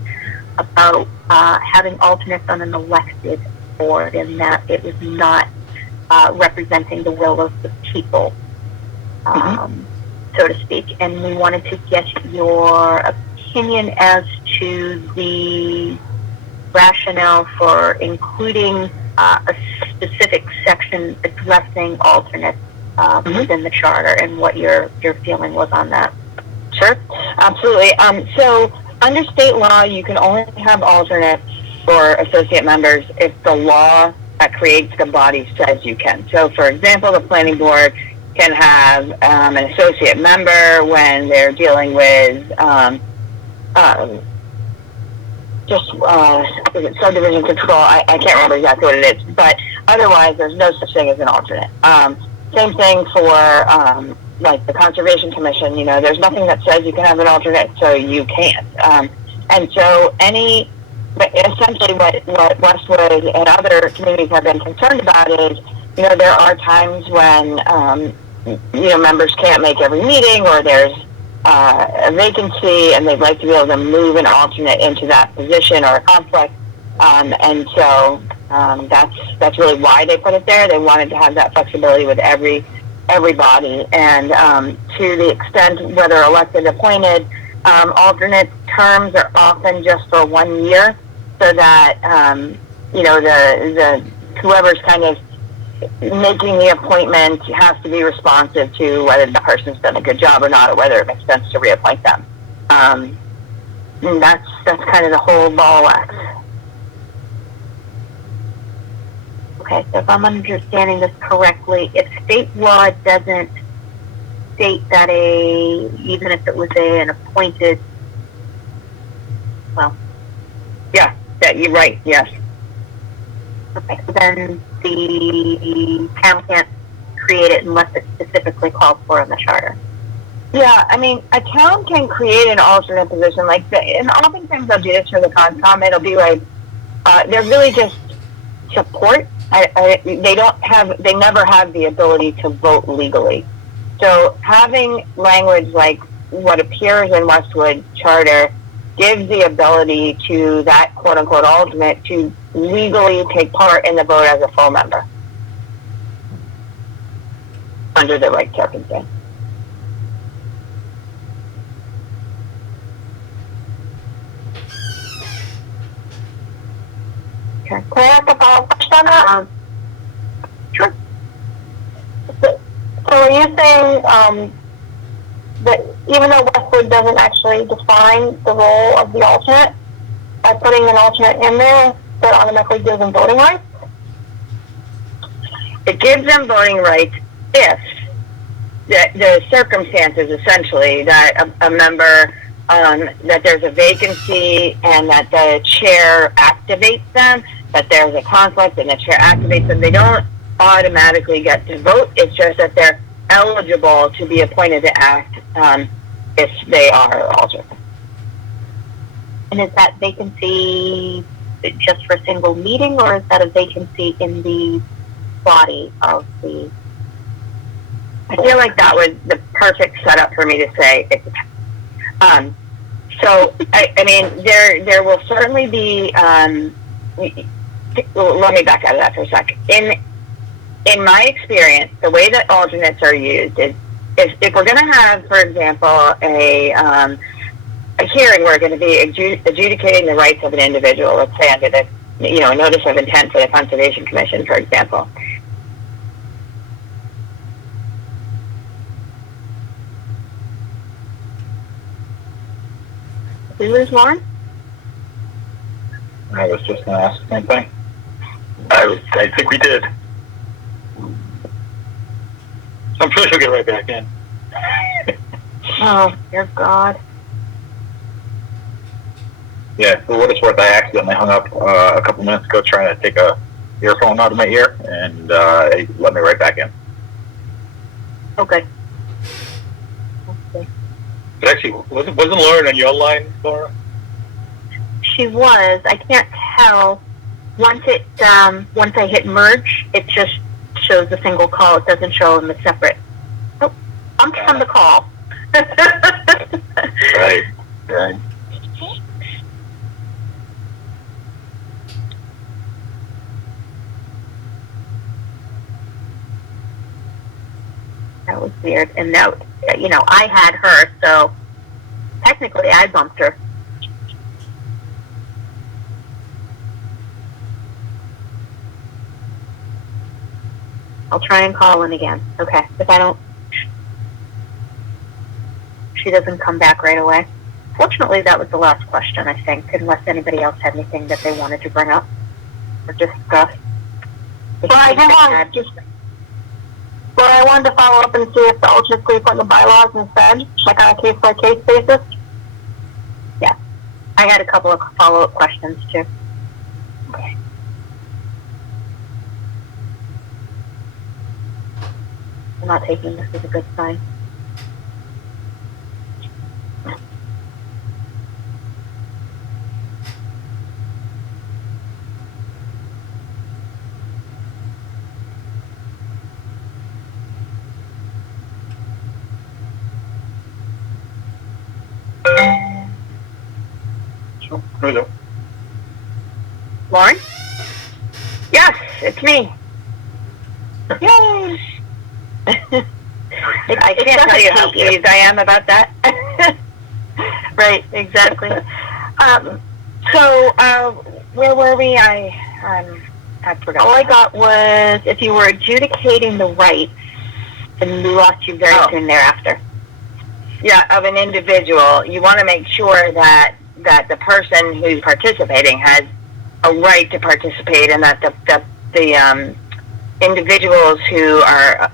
about having alternates on an elected board, and that it was not representing the will of the people, so to speak. And we wanted to get your opinion as to the rationale for including a specific section addressing alternates within the charter, and what your feeling was on that. Sure, absolutely. So under state law, you can only have alternates for associate members if the law that creates the body says you can. So, for example, the planning board can have an associate member when they're dealing with subdivision control. I can't remember exactly what it is, but otherwise there's no such thing as an alternate. Same thing for like the Conservation Commission. You know, there's nothing that says you can have an alternate, so you can't. And so essentially what Westwood and other communities have been concerned about is, you know, there are times when, members can't make every meeting, or there's a vacancy and they'd like to be able to move an alternate into that position, or a conflict. And so that's really why they put it there. They wanted to have that flexibility with everybody. And to the extent, whether elected, appointed, alternate terms are often just for 1 year, so that the whoever's kind of making the appointment has to be responsive to whether the person's done a good job or not, or whether it makes sense to reappoint them. And that's kind of the whole ball of wax. Okay, so if I'm understanding this correctly, if state law doesn't state that even if it was an appointed, You're right, yes. okay, so then the town can't create it unless it's specifically called for in the charter. Yeah, I mean, a town can create an alternate position, and oftentimes they'll do this for the Concom. It'll be like, they're really just support. They never have the ability to vote legally. So having language like what appears in Westwood Charter gives the ability to that quote-unquote alternate to legally take part in the vote as a full member under the right circumstance. Okay. Can I ask a follow-up question on that? Sure. So are you saying that even though Westwood doesn't actually define the role of the alternate, by putting an alternate in there, that automatically gives them voting rights? It gives them voting rights if the circumstances, essentially, that a member, that there's a vacancy and that the chair activates them, that there's a conflict and the chair activates them. They don't automatically get to vote. It's just that they're eligible to be appointed to act if they are alternate. And is that vacancy just for a single meeting, or is that a vacancy in the body of the... I feel like that was the perfect setup for me to say it depends. So, I mean, there will certainly be, let me back out of that for a sec. In my experience, the way that alternates are used is if we're going to have, for example, a hearing, we're going to be adjudicating the rights of an individual, let's say under the, a notice of intent for the Conservation Commission, for example. Did we lose Lauren? I was just going to ask the same thing. I think we did. I'm sure she'll get right back in. Oh, dear God. Yeah, for what it's worth, I accidentally hung up a couple minutes ago trying to take a earphone out of my ear, and it let me right back in. Okay. But actually, wasn't Lauren on your line, Laura? She was. I can't tell. Once I hit merge, it just shows a single call. It doesn't show them the separate. Oh, I'm on the call. Right. Right. That was weird. And now, I had her, so technically I bumped her. I'll try and call in again. Okay. If she doesn't come back right away. Fortunately, that was the last question, I think, unless anybody else had anything that they wanted to bring up or discuss. I wanted to follow up and see if the alternates could be put in the bylaws instead, like on a case-by-case basis. Yeah. I had a couple of follow-up questions, too. Okay. I'm not taking this as a good sign. Sure. Here we go. Lauren? Yes, it's me. Yay! I can't tell you how pleased I am about that. Right, exactly. Where were we? I forgot. All I got was if you were adjudicating the rights, and we lost you very soon thereafter. Yeah, of an individual, you want to make sure that the person who's participating has a right to participate, and that the individuals who are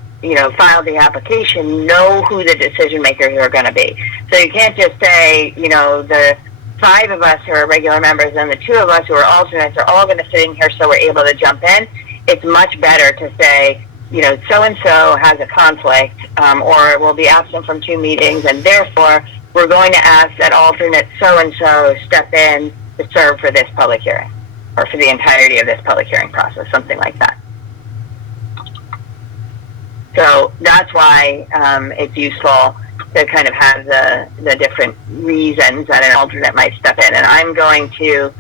filed the application know who the decision makers are going to be. So you can't just say, the 5 of us who are regular members and the 2 of us who are alternates are all going to sit in here so we're able to jump in. It's much better to say, so-and-so has a conflict or will be absent from 2 meetings, and therefore we're going to ask that alternate so-and-so step in to serve for this public hearing or for the entirety of this public hearing process, something like that. So that's why it's useful to kind of have the different reasons that an alternate might step in. And I'm going to,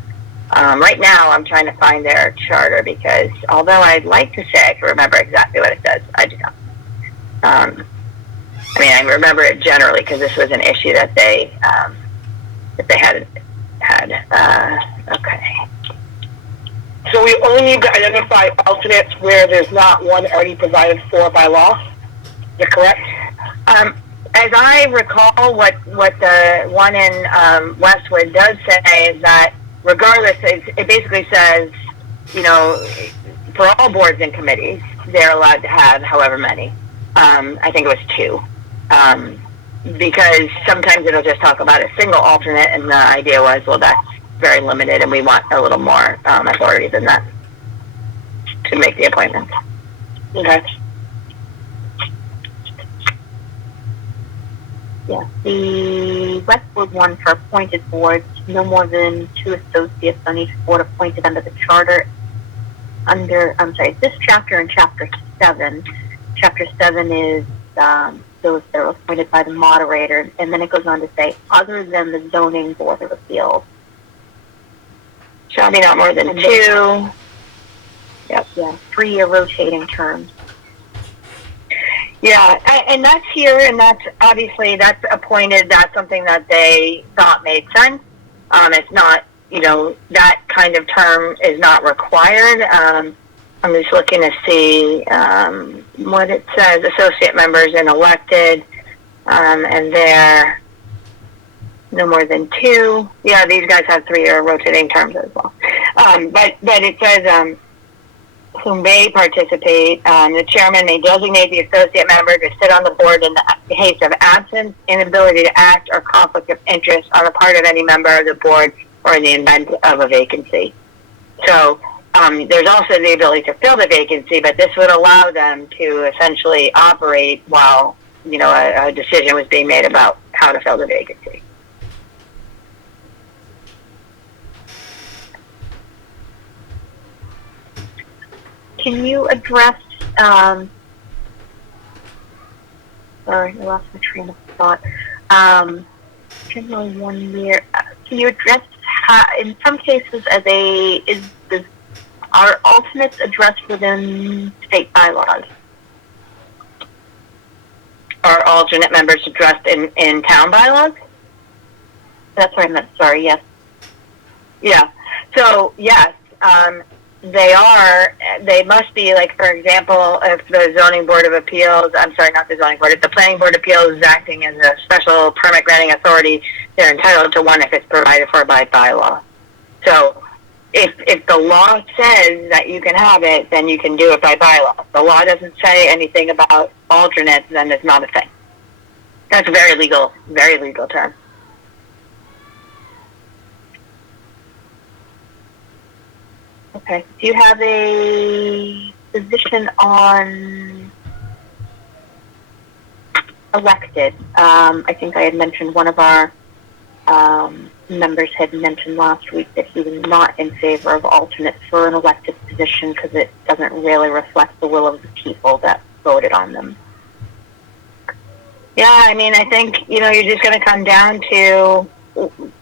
right now, I'm trying to find their charter because although I'd like to say I can remember exactly what it says, I do not. I remember it generally because this was an issue that they had. Okay. So we only need to identify alternates where there's not one already provided for by law. Is that correct? As I recall, what the one in Westwood does say is that regardless, it basically says, for all boards and committees, they're allowed to have however many. I think it was 2. Because sometimes it'll just talk about a single alternate, and the idea was, well, that's very limited, and we want a little more authority than that to make the appointments. Okay. Yeah, the Westwood one for appointed boards, no more than 2 associates on each board appointed under the charter. This chapter and chapter 7. Chapter 7 is those that are appointed by the moderator, and then it goes on to say, other than the zoning board of appeals. Shall be not more than 2. Yeah, 3-year rotating terms. Yeah, and that's here, and that's obviously that's appointed. That's something that they thought made sense. It's not, that kind of term is not required. I'm just looking to see what it says. Associate members and elected, and they're no more than 2. Yeah, these guys have 3-year rotating terms as well. But it says who may participate. The chairman may designate the associate member to sit on the board in the case of absence, inability to act, or conflict of interest on the part of any member of the board or in the event of a vacancy. So there's also the ability to fill the vacancy, but this would allow them to essentially operate while, a decision was being made about how to fill the vacancy. Can you address, sorry, I lost my train of thought. Generally 1 year. Can you address how, in some cases, are alternates addressed within state bylaws? Are alternate members addressed in town bylaws? That's what I meant. Sorry. Yes. Yeah. So yes, they must be, like, for example, if the zoning board of appeals, I'm sorry, not the zoning board, if the planning board of appeals is acting as a special permit granting authority, they're entitled to one if it's provided for by bylaw. So if the law says that you can have it, then you can do it by bylaw. If the law doesn't say anything about alternates, then it's not a thing. That's a very legal term. Okay. Do you have a position on elected? I think I had mentioned one of our members had mentioned last week that he was not in favor of alternates for an elected position because it doesn't really reflect the will of the people that voted on them. Yeah, I mean, I think, you're just going to come down to,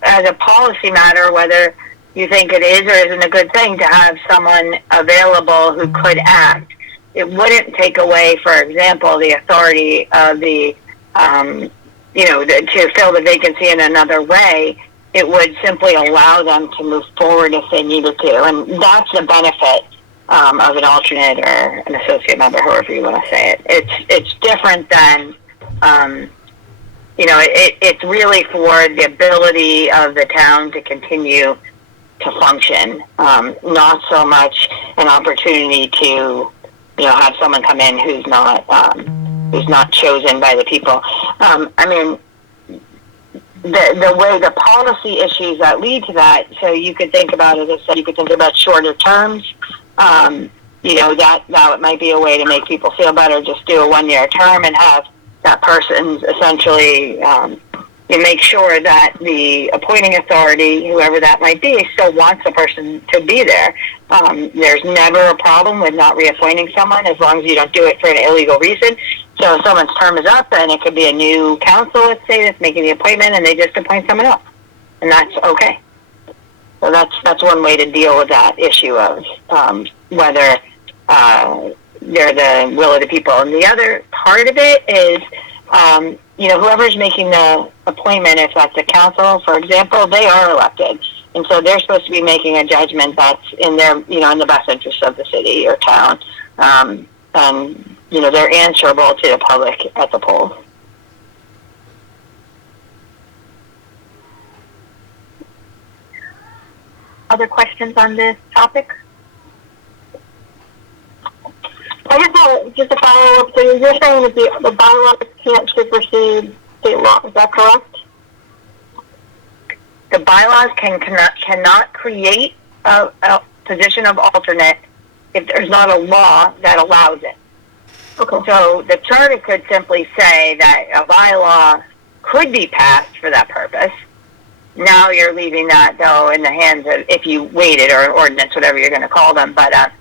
as a policy matter, whether you think it is or isn't a good thing to have someone available who could act. It wouldn't take away, for example, the authority of the, to fill the vacancy in another way. It would simply allow them to move forward if they needed to. And that's the benefit of an alternate or an associate member, however you want to say it. It's different than, it's really for the ability of the town to continue to function, not so much an opportunity to, have someone come in who's not chosen by the people. I mean, the way the policy issues that lead to that, so you could think about, as I said, you could think about shorter terms. That might be a way to make people feel better. Just do a 1-year term and have that person's essentially, you make sure that the appointing authority, whoever that might be, still wants the person to be there. There's never a problem with not reappointing someone as long as you don't do it for an illegal reason. So if someone's term is up, and it could be a new council, let's say, that's making the appointment, and they just appoint someone else, and that's okay. So that's one way to deal with that issue of whether they're the will of the people. And the other part of it is, whoever's making the appointment, if that's a council, for example, they are elected. And so they're supposed to be making a judgment that's in their, in the best interest of the city or town. And, they're answerable to the public at the polls. Other questions on this topic? I just have just a follow-up. So you're saying that the bylaws can't supersede state law. Is that correct? The bylaws cannot create a position of alternate if there's not a law that allows it. Okay. So the charter could simply say that a bylaw could be passed for that purpose. Now you're leaving that, though, in the hands of, if you waited, or an ordinance, whatever you're going to call them, but that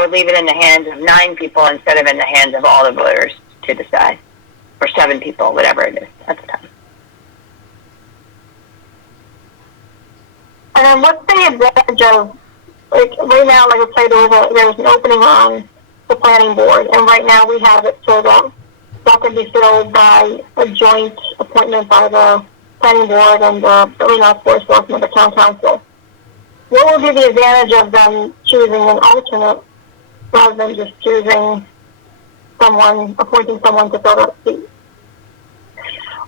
would leave it in the hands of 9 people instead of in the hands of all the voters to decide, or 7 people, whatever it is at the time. And what's the advantage of like right now, like I say, there's an opening on the planning board, and right now we have it so that that can be filled by a joint appointment by the planning board and the Illinois Board of Selectmen, the town council. What will be the advantage of them choosing an alternate rather than just choosing someone, appointing someone to fill that seat?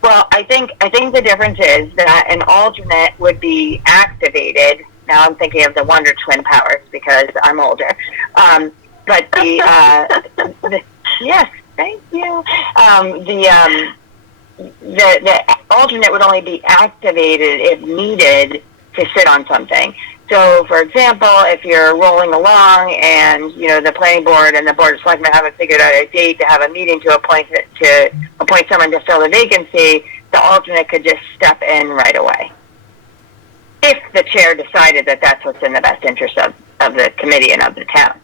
Well, I think the difference is that an alternate would be activated. Now I'm thinking of the Wonder Twin powers because I'm older. But yes, thank you. The alternate would only be activated if needed to sit on something. So, for example, if you're rolling along and, you know, the planning board and the board of selectmen haven't figured out a date to have a meeting to appoint someone to fill the vacancy, the alternate could just step in right away. If the chair decided that that's what's in the best interest of the committee and of the town.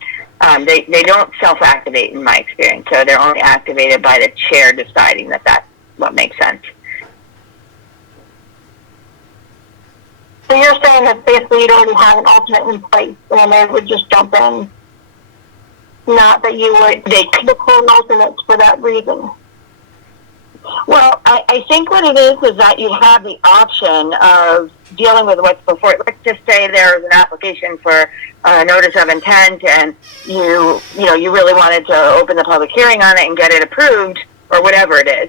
They don't self-activate in my experience, so they're only activated by the chair deciding that that's what makes sense. So you're saying that basically you'd already have an alternate in place, and they would just jump in. Not that you would declare alternates for that reason. Well, I think what it is that you have the option of dealing with what's before it. Let's just say there's an application for a notice of intent, and you really wanted to open the public hearing on it and get it approved, or whatever it is.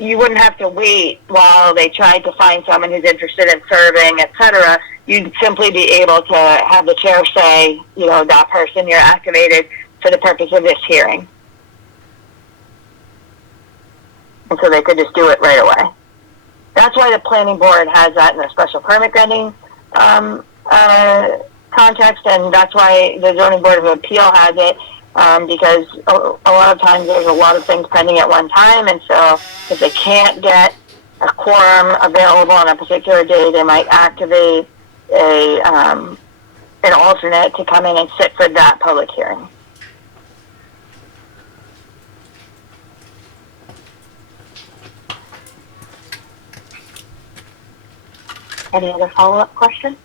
You wouldn't have to wait while they tried to find someone who's interested in serving, etc. You'd simply be able to have the chair say, you know, that person, you're activated for the purpose of this hearing. And so they could just do it right away. That's why the planning board has that in the special permit granting context, and that's why the zoning board of appeal has it, because a lot of times there's a lot of things pending at one time, and so if they can't get a quorum available on a particular day, they might activate an alternate to come in and sit for that public hearing. Any other follow-up questions?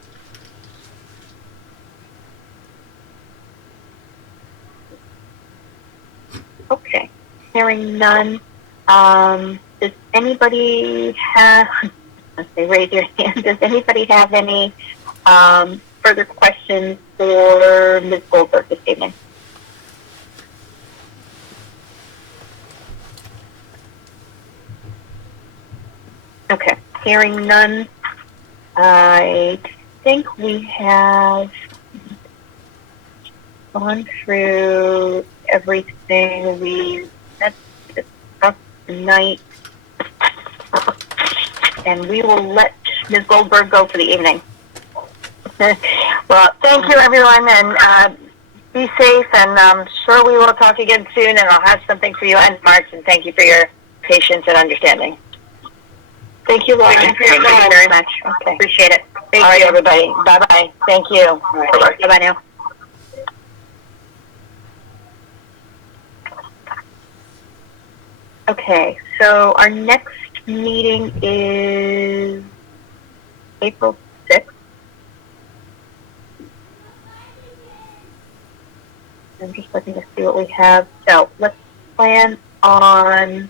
Okay, hearing none. Does anybody have, let's say raise your hand, does anybody have any further questions for Ms. Goldberg this evening? Okay, hearing none. I think we have gone through everything we had discussed tonight, and we will let Ms. Goldberg go for the evening. Well, thank you, everyone, and be safe, and I'm sure we will talk again soon, and I'll have something for you end March, and thank you for your patience and understanding. Thank you, Lauren. Thank you very much. Okay. Appreciate it. Thank All right, you. everybody. Bye-bye. Thank you. All right. Bye-bye. Bye-bye now. Okay, so our next meeting is April 6th. I'm just looking to see what we have. So let's plan on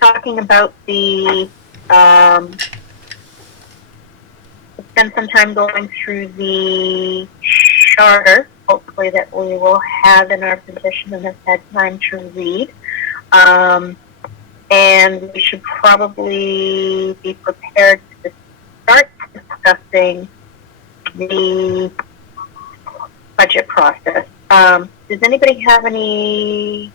talking about the, spend some time going through the charter, hopefully that we will have in our position and have had time to read. And we should probably be prepared to start discussing the budget process. Does anybody have any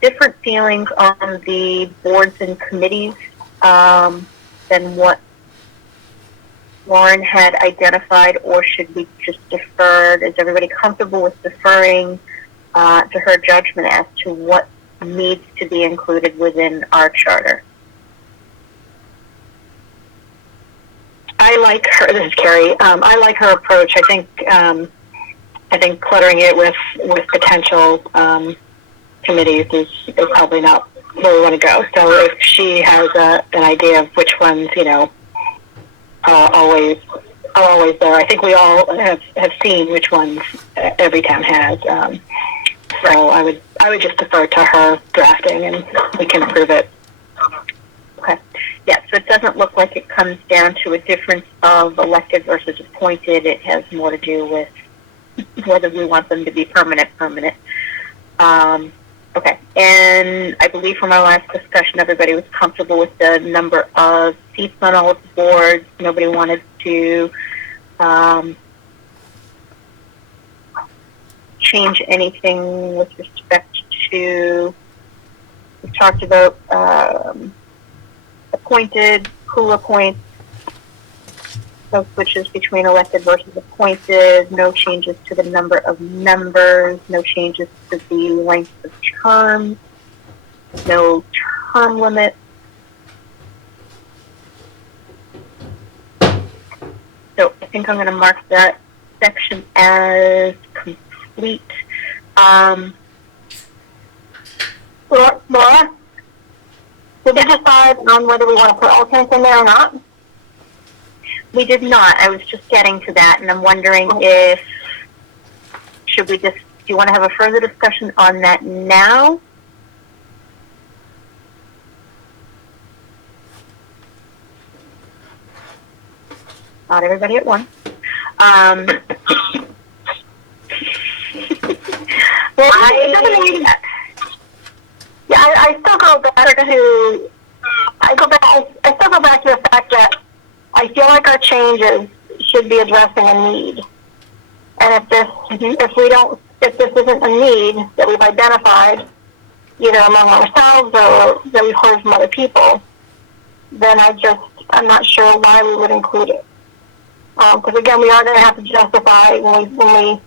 different feelings on the boards and committees than what Lauren had identified, or should we just defer? Is everybody comfortable with deferring to her judgment as to what needs to be included within our charter? I like her. This is Carrie. I like her approach. I think cluttering it with potential committees is probably not where we want to go. So if she has an idea of which ones, are always there. I think we all have seen which ones every town has. So I would just defer to her drafting, and we can approve it. Okay. Yeah, so it doesn't look like it comes down to a difference of elected versus appointed. It has more to do with whether we want them to be permanent. Okay, and I believe from our last discussion, everybody was comfortable with the number of seats on all of the boards. Nobody wanted to change anything with respect to, we talked about appointed, who appoints, no switches between elected versus appointed, no changes to the number of members, no changes to the length of term, no term limit. So I think I'm going to mark that section as complete. Laura, did we decide on whether we want to put alternates in there or not? We did not. I was just getting to that, and I'm wondering if, do you want to have a further discussion on that now? Not everybody at once. Well, I still go back to, I still go back to the fact that I feel like our changes should be addressing a need. And if this isn't a need that we've identified, either among ourselves or that we've heard from other people, then I'm not sure why we would include it. Because again, we are going to have to justify when we come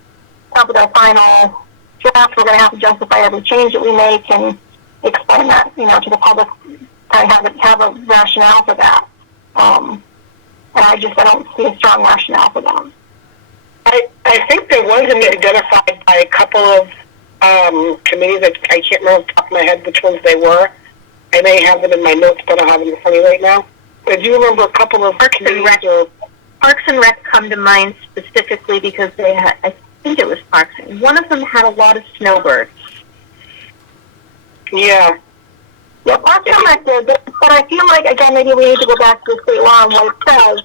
up with our final draft. We're going to have to justify every change that we make and explain that, to the public, kind of have a rationale for that. And I don't see a strong rationale for them. I think there was identified by a couple of committees. I can't remember off the top of my head which ones they were. I may have them in my notes, but I don't have them in front of me right now. But do you remember a couple of committees? Parks and Rec come to mind specifically because they had, I think it was Parks. One of them had a lot of snowbirds. Yeah. Yeah, Parks and Rec did, but I feel like, again, maybe we need to go back to the state law and what it says,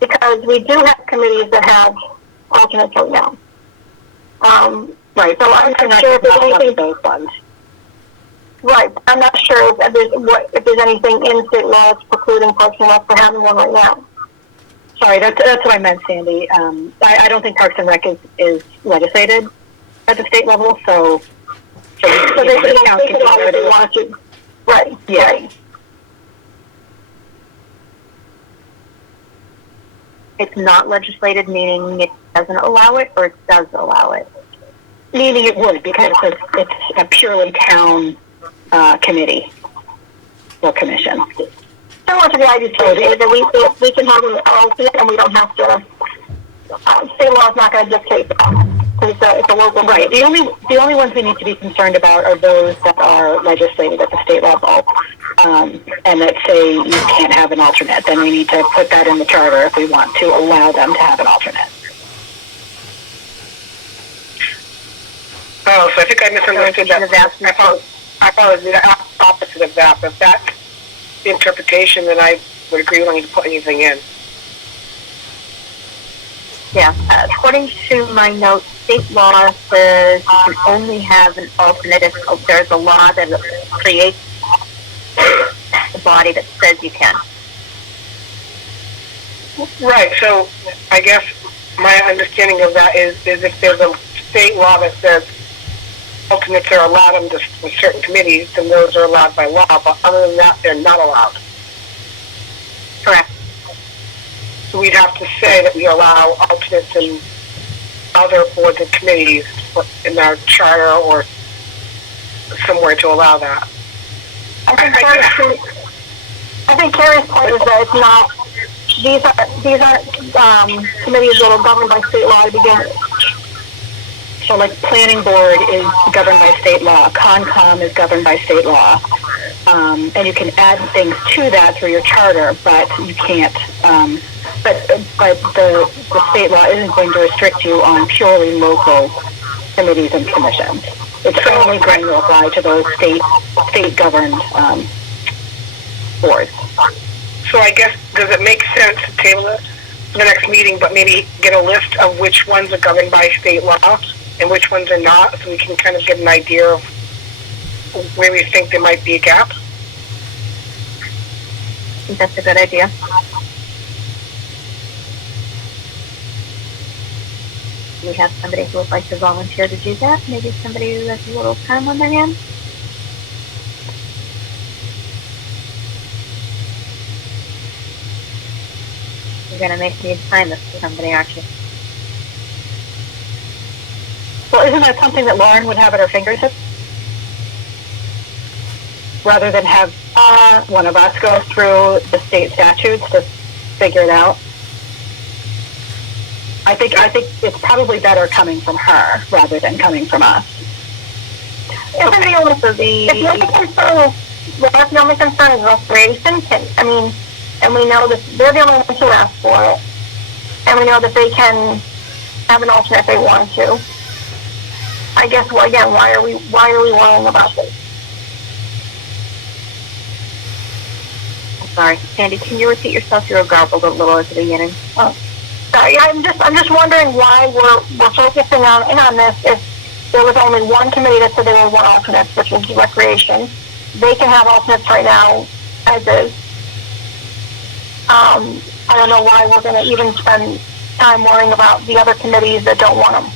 because we do have committees that have alternates right now. Right, so I'm not sure if there's anything those ones. Right, I'm not sure if there's anything in state law that's precluding Parks and Rec from having one right now. Sorry, that's what I meant, Sandy. I don't think Parks and Rec is legislated at the state level, so they can already want to. Right. Yeah. Right. It's not legislated, meaning it doesn't allow it, or it does allow it? Meaning it would, because it's a purely town committee or commission. Similar to the IDC, that we can have an alternate and we don't have to, state law is not going to dictate that. It's a local. Right. The only ones we need to be concerned about are those that are legislated at the state level, and that say you can't have an alternate. Then we need to put that in the charter if we want to allow them to have an alternate. Oh, so I think I misunderstood that. I thought it was the opposite of that. But if that's the interpretation, then I would agree we don't need to put anything in. Yeah, according to my notes, state law says you can only have an alternate if there's a law that creates the body that says you can. Right, so I guess my understanding of that is if there's a state law that says alternates are allowed under certain committees, then those are allowed by law, but other than that, they're not allowed. Correct. So we'd have to say that we allow alternates in other boards and committees in our charter or somewhere to allow that. I think Carrie's point is that it's not, these aren't committees that are governed by state law to begin with. So like planning board is governed by state law, Concom is governed by state law, And you can add things to that through your charter, but you can't. But the state law isn't going to restrict you on purely local committees and commissions. It's only going to apply to those state governed boards. So I guess, does it make sense to table it for the next meeting, but maybe get a list of which ones are governed by state law and which ones are not, so we can kind of get an idea of where we think there might be a gap? I think that's a good idea. Do we have somebody who would like to volunteer to do that? Maybe somebody who has a little time on their hands? You're going to make me sign this for somebody, aren't you? Well, isn't that something that Lauren would have at her fingertips? Rather than have one of us go through the state statutes to figure it out. I think it's probably better coming from her rather than coming from us. If the only concern is recreation, and we know that they're the only ones who ask for it, and we know that they can have an alternate if they want to. I guess, well, again, why are we worrying about this? I'm sorry, Sandy. Can you repeat yourself? You were garbled a little at the beginning. Oh, sorry. I'm just wondering why we're focusing on this. If there was only one committee that said they were one alternate, which was recreation, they can have alternates right now as is. I don't know why we're going to even spend time worrying about the other committees that don't want them.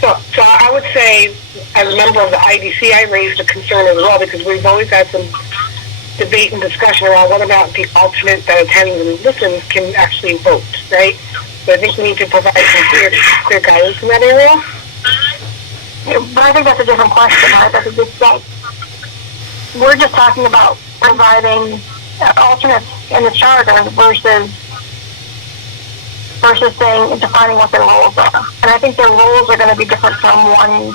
So I would say, as a member of the IDC, I raised a concern as well, because we've always had some debate and discussion around whether or not the alternate that attends and listens can actually vote, right? So I think we need to provide some clear guidance in that area. Yeah, but I think that's a different question. Right? That's a good point. We're just talking about providing alternates in the charter versus saying, defining what their roles are. And I think their roles are going to be different from one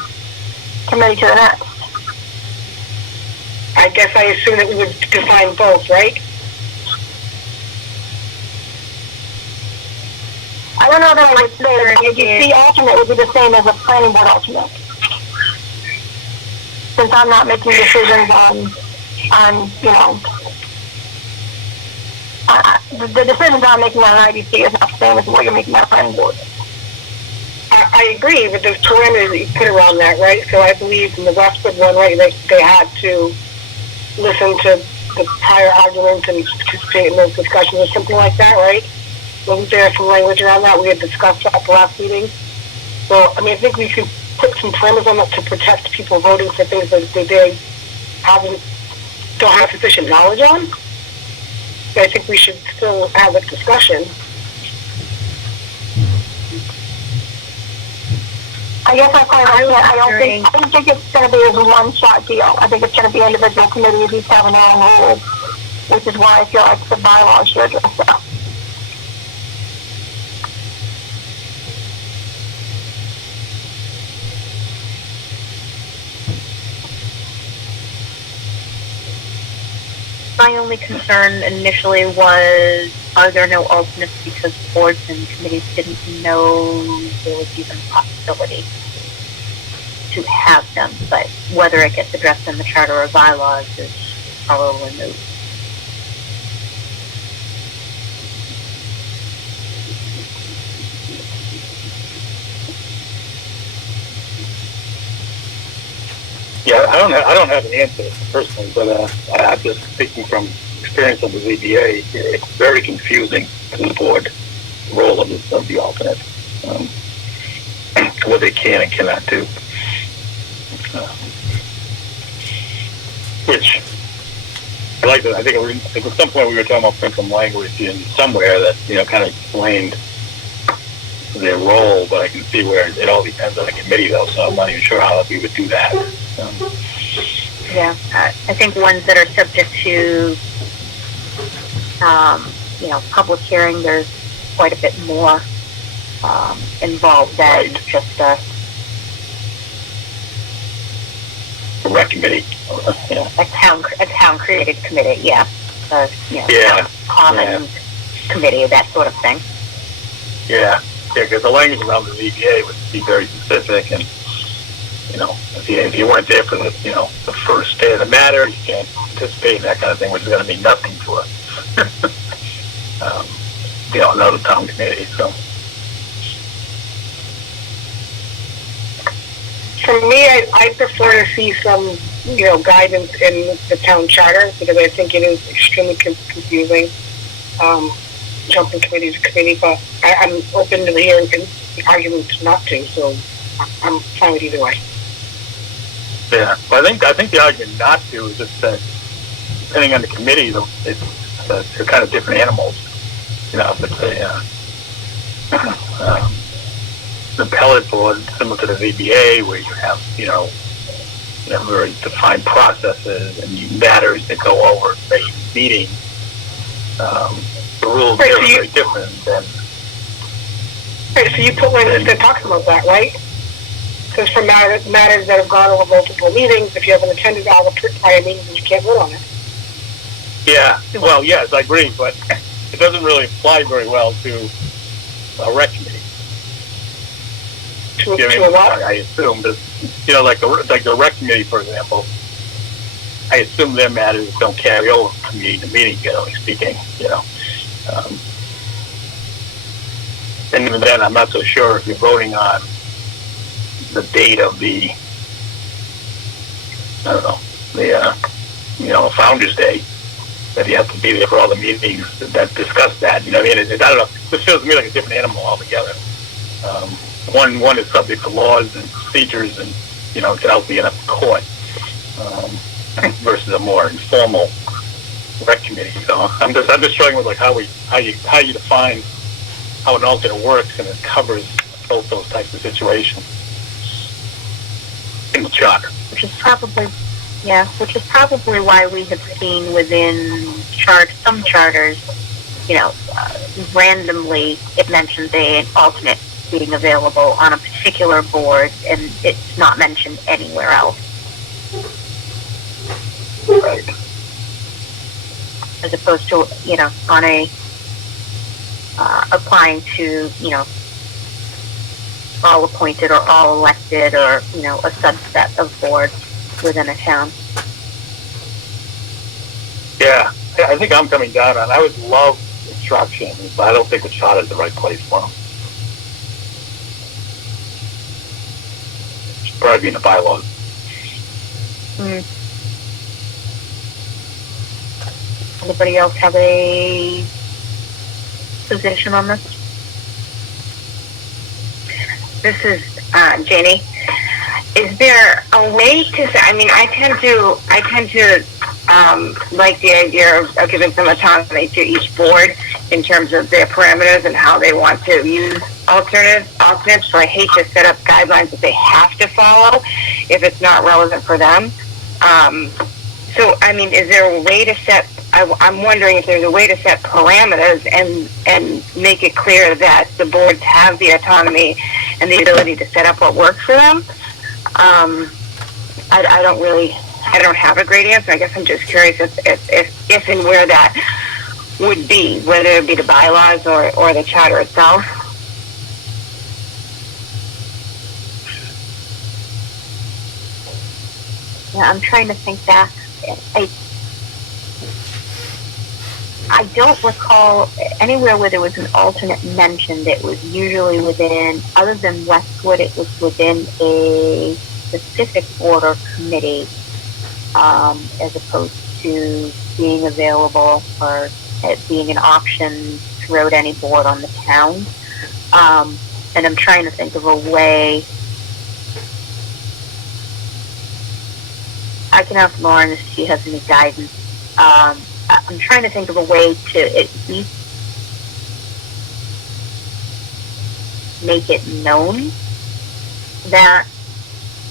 committee to the next. I guess I assume that we would define both, right? I don't know that I would say that the AGC alternate would be the same as a planning board alternate. Since I'm not making decisions on the decisions I'm making on IDC is not the same as what you're making on planning board. I agree, but there's parameters that you put around that, right? So I believe in the Westwood one, right, they had to listen to the prior arguments and participate in those discussions or something like that, right? Wasn't there some language around that? We had discussed that at the last meeting. So, I think we could put some parameters on that to protect people voting for things that they don't have sufficient knowledge on. But I think we should still have a discussion. I guess I don't think it's going to be a one-shot deal. I think it's going to be individual committees each having their own rules, which is why I feel like the bylaws should address that. My only concern initially was, are there no alternates because boards and committees didn't know there was even a possibility to have them, but whether it gets addressed in the charter or bylaws is probably moot. Yeah, I don't have an answer personally, but I'm just speaking from experience on the ZBA. It's very confusing to the board, the role of the alternate, what they can and cannot do. Which I think at some point we were talking about putting some language in somewhere that kind of explained their role, but I can see where it all depends on the committee though, so I'm not even sure how we would do that. Yeah, I think ones that are subject to, public hearing, there's quite a bit more involved than just rec committee. Yeah. A town created committee, yeah. Yeah. Town common committee, that sort of thing. Yeah, because the language around the ZBA would be very specific, and if you weren't there for the the first day of the matter, you can't participate in that kind of thing, which is going to mean nothing to us. Another town committee. So for me, I prefer to see some guidance in the town charter, because I think it is extremely confusing. Jumping committee to committee, but I'm open to hearing the arguments not to, so I'm fine with either way. yeah, well, I think the argument not to is just that depending on the committee, they're kind of different animals. If it's the appellate board, similar to the ZBA, where you have very defined processes and matters that go over a meeting. The rules Right, there so are very different than. Right, so you put one that talks about that, right? Because for matters that have gone over multiple meetings, if you haven't attended all the prior meetings, you can't vote on it. Yeah, well, yes, I agree, but it doesn't really apply very well to a rec committee. To a what? I assume that, like the rec committee, for example, I assume their matters don't carry over from meeting to meeting, generally speaking, And even then, I'm not so sure if you're voting on the date of the, Founders Day, that you have to be there for all the meetings that discuss that. I don't know. This feels to me like a different animal altogether. One is subject to laws and procedures, and it's out being up in court, versus a more informal rec committee. So I'm just struggling with how you define how an alternate works, and it covers both those types of situations in the charter. Which is probably why we have seen within some charters, randomly it mentions an alternate being available on a particular board, and it's not mentioned anywhere else. Right. As opposed to, on a, applying to, all appointed or all elected, or, a subset of boards within a town. Yeah, I think I'm coming down on. I would love instructions, but I don't think the charter is the right place for them. Should probably be in the bylaws. Anybody else have a position on this? This is Janie. Is there a way to? I tend to like the idea of giving some autonomy to each board in terms of their parameters and how they want to use alternates. So I hate to set up guidelines that they have to follow if it's not relevant for them. Is there a way to set? I'm wondering if there's a way to set parameters and make it clear that the boards have the autonomy and the ability to set up what works for them. I don't have a great answer. I guess I'm just curious if and where that would be, whether it be the bylaws or the charter itself. Yeah, I'm trying to think back. I don't recall anywhere where there was an alternate mentioned. It was usually within, other than Westwood, it was within a specific board or committee, as opposed to being available or it being an option throughout any board on the town. And I'm trying to think of a way. I can ask Lauren if she has any guidance. I'm trying to think of a way to at least make it known that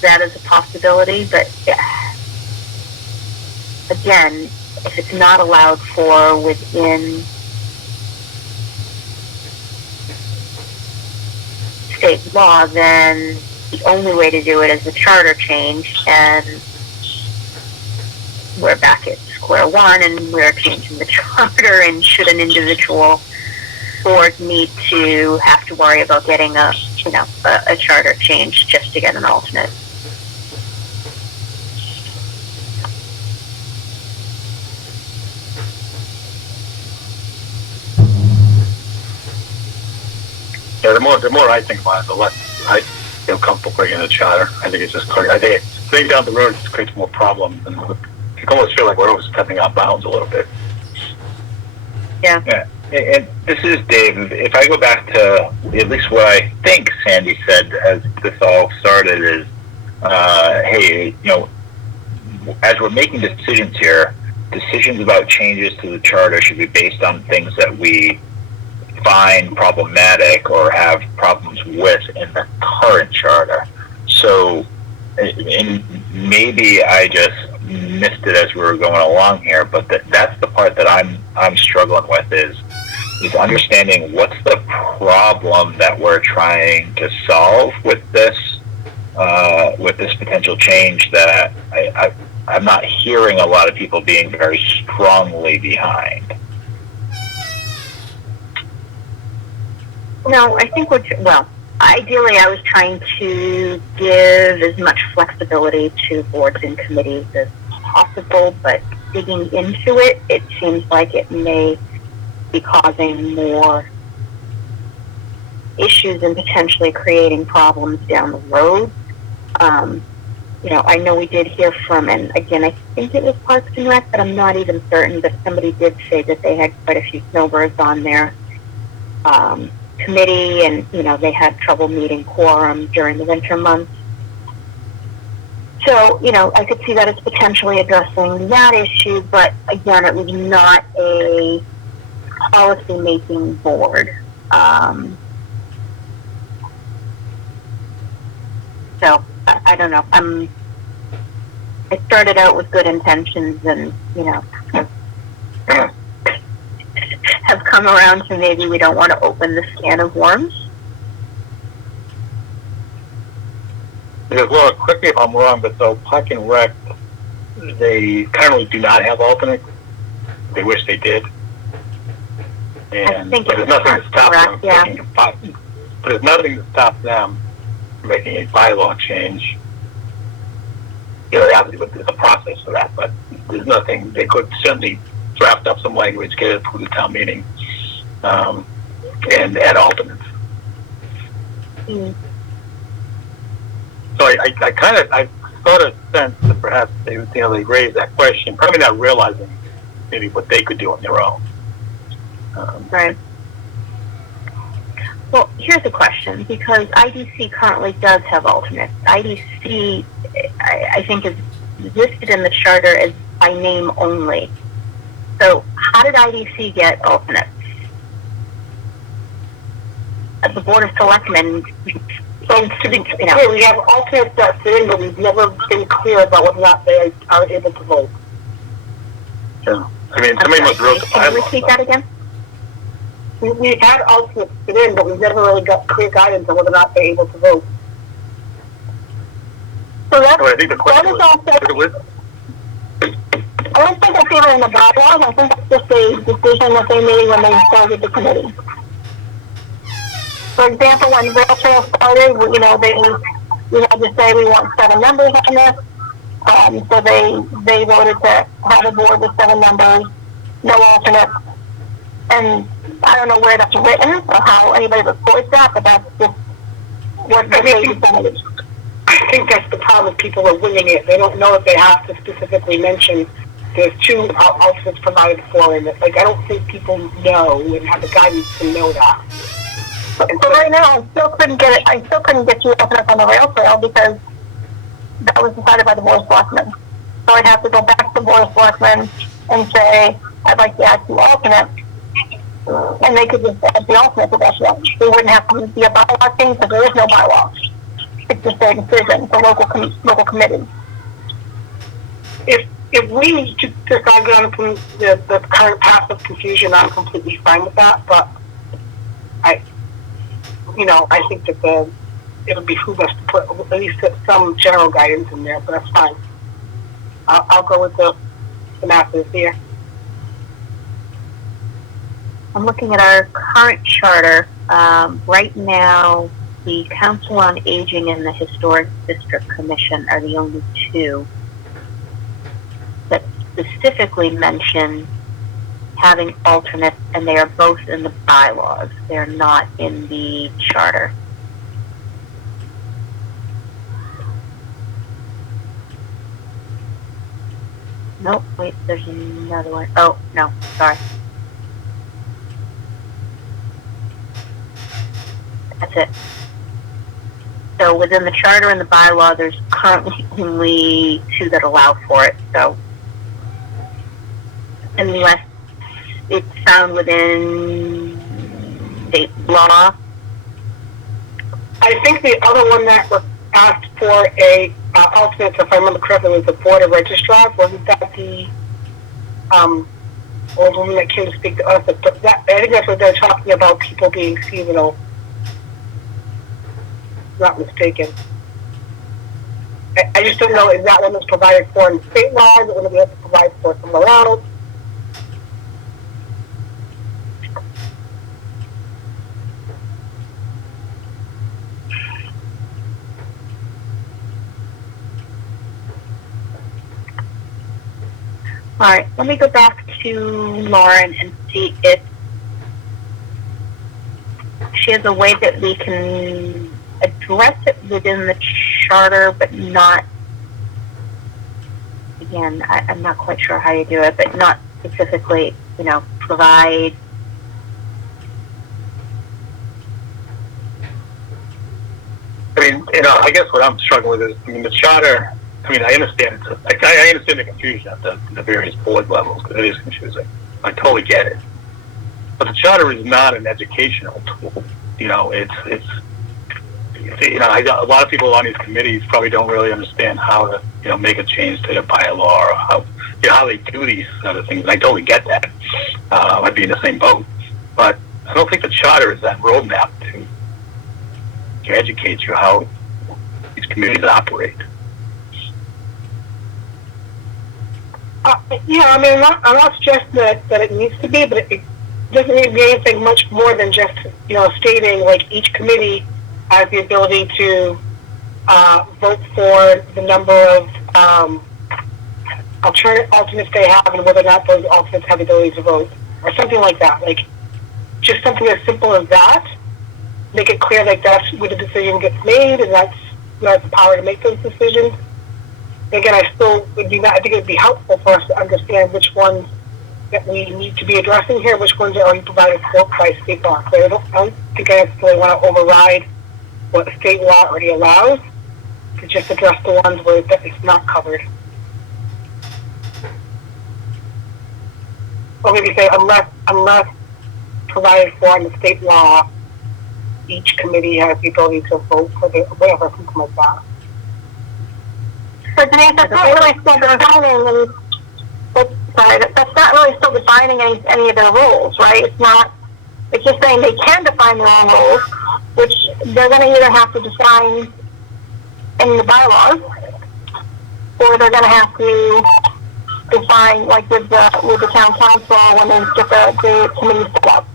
that is a possibility, but again, if it's not allowed for within state law, then the only way to do it is the charter change, and we're back at square one and we're changing the charter, and should an individual board need to have to worry about getting a charter change just to get an alternate. Yeah, the more I think about it, the less I feel comfortable creating a charter. I think it's just, I think down the road it just creates more problems, and you can almost feel like we're overstepping our bounds a little bit. Yeah. Yeah. And this is Dave. If I go back to at least what I think Sandy said as this all started is, hey, as we're making decisions here, decisions about changes to the charter should be based on things that we find problematic or have problems with in the current charter. So, and maybe I just missed it as we were going along here, but that's the part that I'm struggling with is understanding what's the problem that we're trying to solve with this potential change that I'm not hearing a lot of people being very strongly behind. No, I think ideally I was trying to give as much flexibility to boards and committees as possible, but digging into it, it seems like it may be causing more issues and potentially creating problems down the road. I know we did hear from, and again, I think it was Parks and Rec, but I'm not even certain, but somebody did say that they had quite a few snowbirds on their committee, and they had trouble meeting quorum during the winter months. So I could see that as potentially addressing that issue, but again, it was not a policy making board. So I don't know. I started out with good intentions, and have come around to maybe we don't want to open this can of worms. Because, well, correct me if I'm wrong, but so Park and Rec, they currently do not have alternates. They wish they did. And I think but there's nothing to stop them yeah. making but there's nothing to stop them from making a bylaw change. Obviously there's a process for that, but there's nothing. They could certainly draft up some language, get it through the town meeting, and add alternates. Mm. So I sort of sense that perhaps they raised that question, probably not realizing maybe what they could do on their own. Right. Well, here's a question, because IDC currently does have alternates. IDC, I think, is listed in the charter as by name only. So how did IDC get alternates? The Board of Selectmen, So to be clear, we have alternates that sit in, but we've never been clear about whether or not they are able to vote. Yeah. I mean, somebody must wrote the Can you bylaw. repeat that again? We've had alternates sit in, but we've never really got clear guidance on whether or not they're able to vote. So that's, So I think the question that is was, also, I don't think that's even in the bylaws. I think that's just a decision that they made when they started the committee. For example, when Rail Trail started, we had to say we want 7 members on this. So they voted to have a board with 7 members, no alternates. And I don't know where that's written or how anybody reports that, but that's just what they decided. I think that's the problem. People are winging it. They don't know if they have to specifically mention there's 2 alternates provided for in it. Like, I don't think people know and have the guidance to know that. So right now, I still couldn't get it. I still couldn't get 2 alternates on the rail trail because that was decided by the Board of Selectmen. So I'd have to go back to the Board of Selectmen and say, I'd like to add 2 alternates. And they could just add the alternate to that show. They wouldn't have to be a bylaw thing because there is no bylaw. It's just their decision for local committees. If we decide on the current path of confusion, I'm completely fine with that. But I think that it would behoove us to put at least some general guidance in there. But that's fine. I'll go with the the masses here. I'm looking at our current charter. Right now, the Council on Aging and the Historic District Commission are the only two that specifically mention having alternates, and they are both in the bylaws. They're not in the charter. Nope, wait, there's another one. Oh, no, sorry. That's it. So within the charter and the bylaw, there's currently only two that allow for it. So unless it's found within state law. I think the other one that was asked for a alternate, if I remember correctly, was the Board of Registrars. Wasn't that the old woman that came to speak to us? But that, I think that's what they're talking about, people being seasonal. Not mistaken. I just don't know, is that one that's provided for in state law? Is it one that we have to provide for somewhere else? All right, let me go back to Lauren and see if she has a way that we can address it within the charter, but not, again, I'm not quite sure how you do it, but not specifically, provide. I mean, I guess what I'm struggling with is, the charter. I understand I understand the confusion at the various board levels, because it is confusing. I totally get it. But the charter is not an educational tool. It's a lot of people on these committees probably don't really understand how to, make a change to their bylaw, or how they do these other things. And I totally get that. I'd be in the same boat. But I don't think the charter is that roadmap to educate you how these committees operate. I'm not suggesting that it needs to be, but it doesn't need to be anything much more than just, stating like each committee has the ability to vote for the number of alternates they have, and whether or not those alternates have the ability to vote, or something like that. Like, just something as simple as that. Make it clear that that's where the decision gets made, and that's who has the power to make those decisions. Again, I think it would be helpful for us to understand which ones that we need to be addressing here, which ones are already provided for by state law. So I don't think I necessarily want to override what state law already allows, to just address the ones where it's not covered. Or maybe say, unless provided for in the state law, each committee has the ability to vote for whatever, something like that. But Denise, that's not really still defining that's not really still defining any of their rules, right? It's just saying they can define their own rules, which they're going to either have to define in the bylaws, or they're going to have to define, like with the town council when they get the committee set up.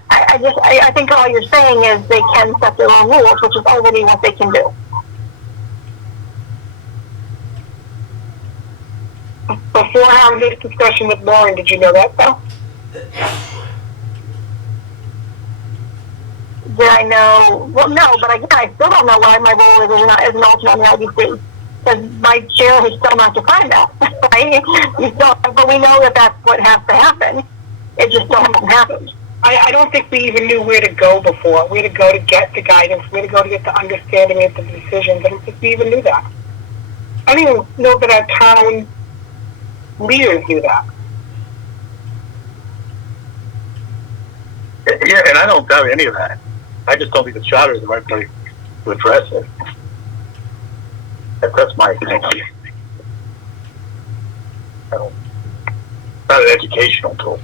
I think all you're saying is they can set their own rules, which is already what they can do. Before having this discussion with Lauren, did you know that, though? Did I know? Well, no, but again, I still don't know why my role is not as an alternate on the LDC. Because my chair has still not defined that, right? But we know that that's what has to happen. It just doesn't happen. I don't think we even knew where to go before, where to go to get the guidance, where to go to get the understanding of the decisions. I don't think we even knew that. I don't even know that our town leaders knew that. Yeah, and I don't doubt any of that. I just don't think the charter is the right place to address it. That's my opinion. Not an educational tool.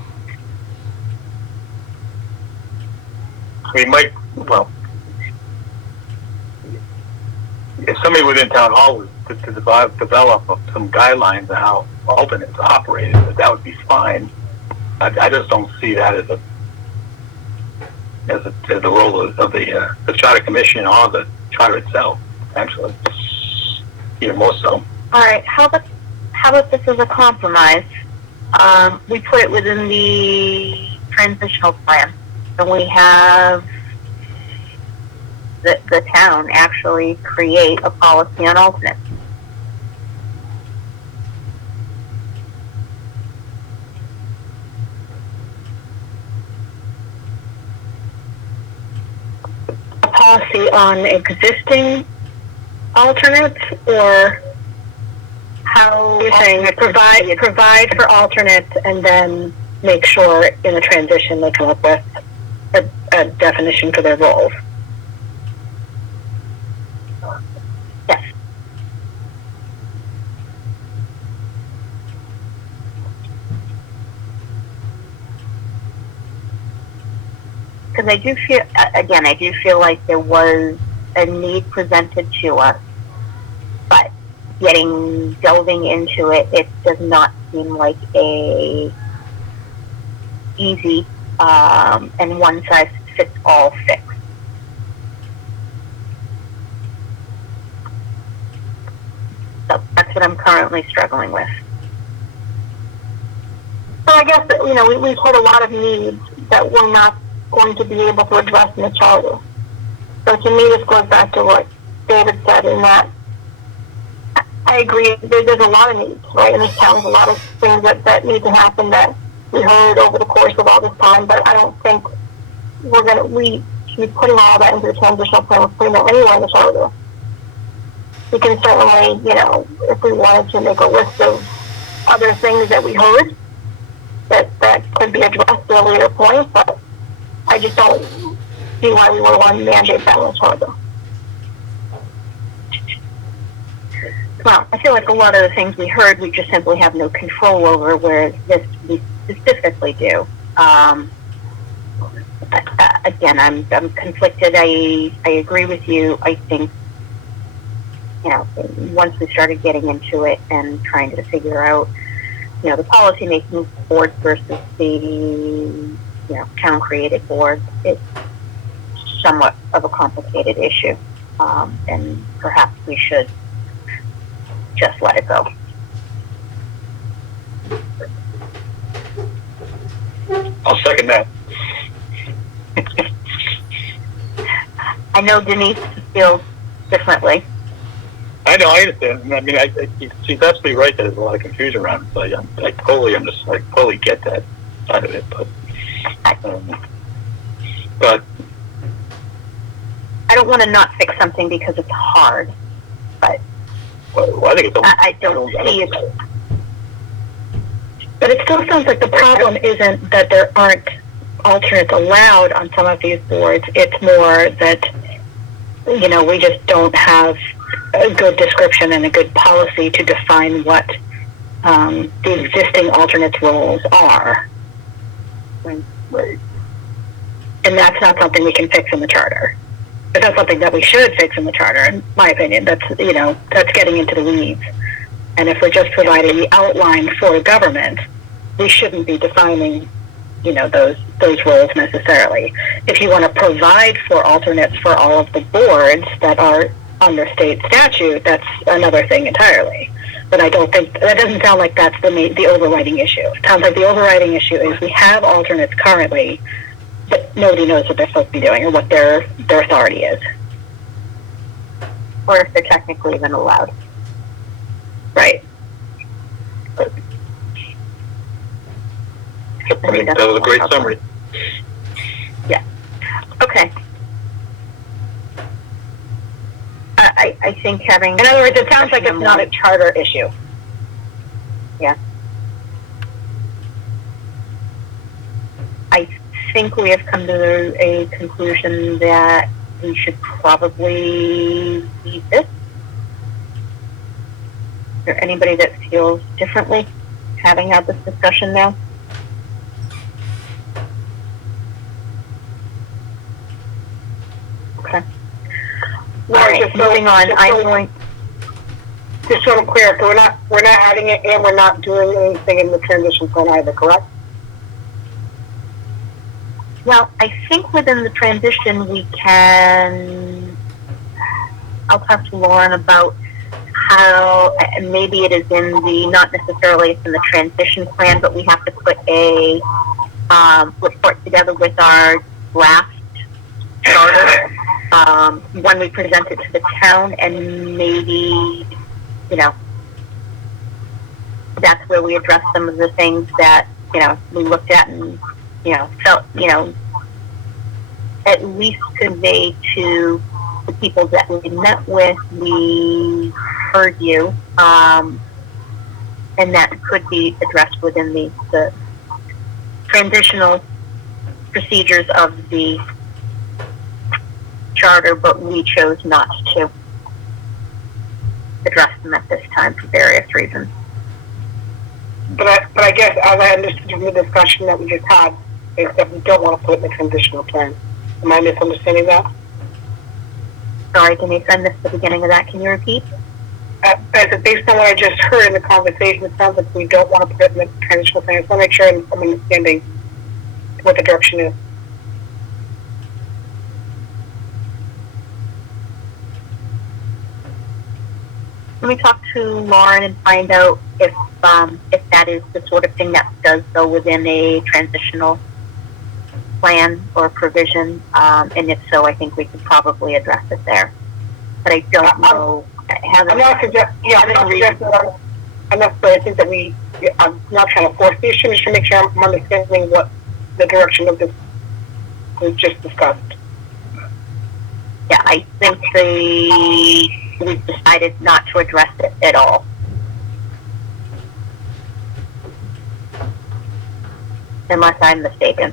We might, if somebody within town hall was to develop some guidelines on how alternates operated, that would be fine. I just don't see that as a role of the charter commission or the charter itself. Actually, even more so. All right. How about this as a compromise? We put it within the transitional plan, and we have the town actually create a policy on alternates. A policy on existing alternates, or How you're saying provide for alternates and then make sure in the transition they come up with a definition for their roles. Yes. Because I do feel like there was a need presented to us, but delving into it, it does not seem like a easy and one size fits all fix. So that's what I'm currently struggling with. So I guess that, we've had a lot of needs that we're not going to be able to address in the charter. So to me, this goes back to what David said, in that I agree. There's a lot of needs, right? In this town, there's a lot of things that need to happen that we heard over the course of all this time. But I don't think we should be putting all that into the transitional plan. We're putting that anywhere in the charter. We can certainly, if we wanted to, make a list of other things that we heard that could be addressed at a later point. But I just don't see why we would want to mandate that in the charter. Well, I feel like a lot of the things we heard, we just simply have no control over, where this we specifically do. Again, I'm conflicted. I agree with you. I think, once we started getting into it and trying to figure out, the policy making board versus the, town created board, it's somewhat of a complicated issue. And perhaps we should just let it go. I'll second that. I know Denise feels differently. I know, I understand. I mean, she's absolutely right that there's a lot of confusion around it. So I totally get that side of it. But I don't want to not fix something because it's hard, but well, I think it's. I don't see it. But it still sounds like the problem isn't that there aren't alternates allowed on some of these boards. It's more that, we just don't have a good description and a good policy to define what the existing alternates roles are. Right. And that's not something we can fix in the charter. But that's something that we should fix in the charter, in my opinion. That's getting into the weeds. And if we're just providing the outline for government, we shouldn't be defining, those roles necessarily. If you want to provide for alternates for all of the boards that are under state statute, that's another thing entirely. But I don't think, that doesn't sound like that's the overriding issue. It sounds like the overriding issue is we have alternates currently, but nobody knows what they're supposed to be doing or what their authority is. Or if they're technically even allowed. Right. That was a great summary. Yeah. Okay. I think having... In other words, it sounds like it's not a charter issue. Yeah. I think we have come to a conclusion that we should probably leave this. Is there anybody that feels differently having had this discussion now? Okay. All right, moving on. just so I'm clear, so we're not adding it and we're not doing anything in the transition plan either, correct? Well, I think within the transition we can, I'll talk to Lauren about how, and maybe it is in the, not necessarily it's in the transition plan, but we have to put a report together with our draft charter when we present it to the town, and maybe, you know, that's where we address some of the things that, you know, we looked at and, you know, felt, you know, at least convey to the people that we met with, we heard you, and that could be addressed within the transitional procedures of the charter, but we chose not to address them at this time for various reasons. But I guess as I understood from the discussion that we just had, is that we don't want to put it in the transitional plan. Am I misunderstanding that? Sorry, Denise, I missed the beginning of that. Can you repeat? Based on what I just heard in the conversation, it sounds like we don't want to put it in the transitional plan. I just want to make sure I'm understanding what the direction is. Let me talk to Lauren and find out if that is the sort of thing that does go within a transitional plan or provision, and if so, I think we could probably address it there. But I don't know. I'm not suggesting, but I think that I'm not trying to force the issue, just to make sure I'm understanding what the direction of this we just discussed. Yeah, I think we've decided not to address it at all. Unless I'm mistaken.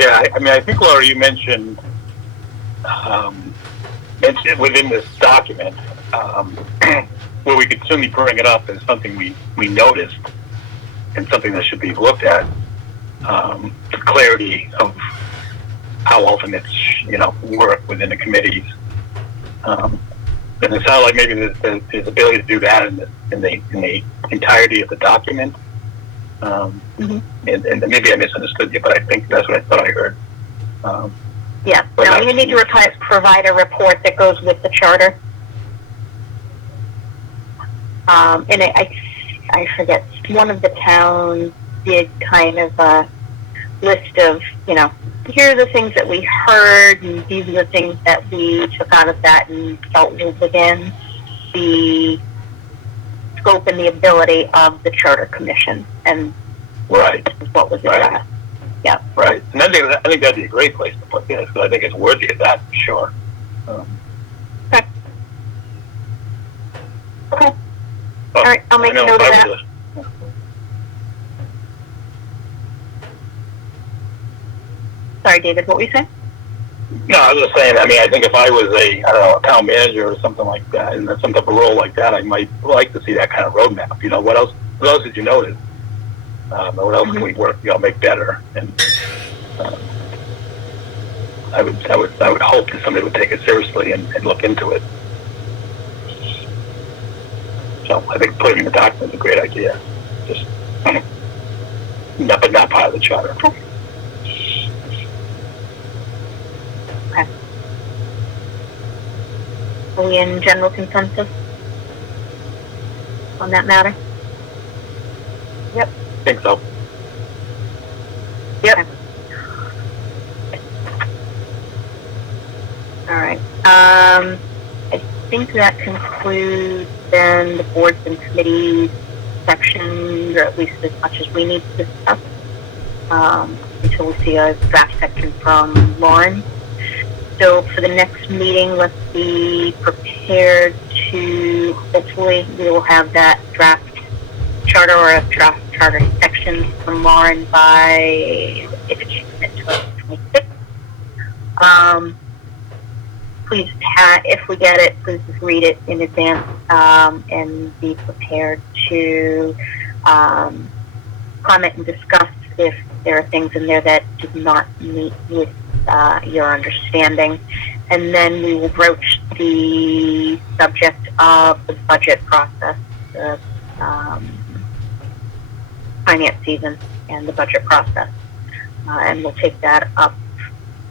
Yeah, I mean, I think, Laura, you mentioned within this document where we could certainly bring it up as something we noticed and something that should be looked at. The clarity of how often it's, you know, work within the committees. And it sounded like maybe there's ability to do that in the entirety of the document. And maybe I misunderstood you, but I think that's what I thought I heard. Yeah, no, you need to provide a report that goes with the charter. And I forget, one of the towns did kind of a list of, you know, here are the things that we heard, and these are the things that we took out of that and felt was within the scope and the ability of the Charter Commission. And right, this is what was addressed. Right. Yeah. Right. And I think that'd be a great place to put this, because I think it's worthy of that, for sure. Okay. Okay. All right, I'll make a note of that. Sorry, David, what were you saying? No, I was just saying, I mean, I think if I was a town manager or something like that, in some type of role like that, I might like to see that kind of roadmap. You know, what else did you notice? What else can we work, make better? And I would hope that somebody would take it seriously and look into it. So I think putting in the document is a great idea. Just, but not part of the charter. Okay. Are we in general consensus on that matter? Yep. I think so. Yep. All right. I think that concludes then the boards and committees section, or at least as much as we need to discuss, until we see a draft section from Lauren. So for the next meeting, let's be prepared to, hopefully we will have that draft charter or a draft charter section from Lauren by, if it's 26. Please, if we get it, please just read it in advance and be prepared to comment and discuss if there are things in there that do not meet with your understanding. and then we will broach the subject of the budget process, the finance season and the budget process. And we'll take that up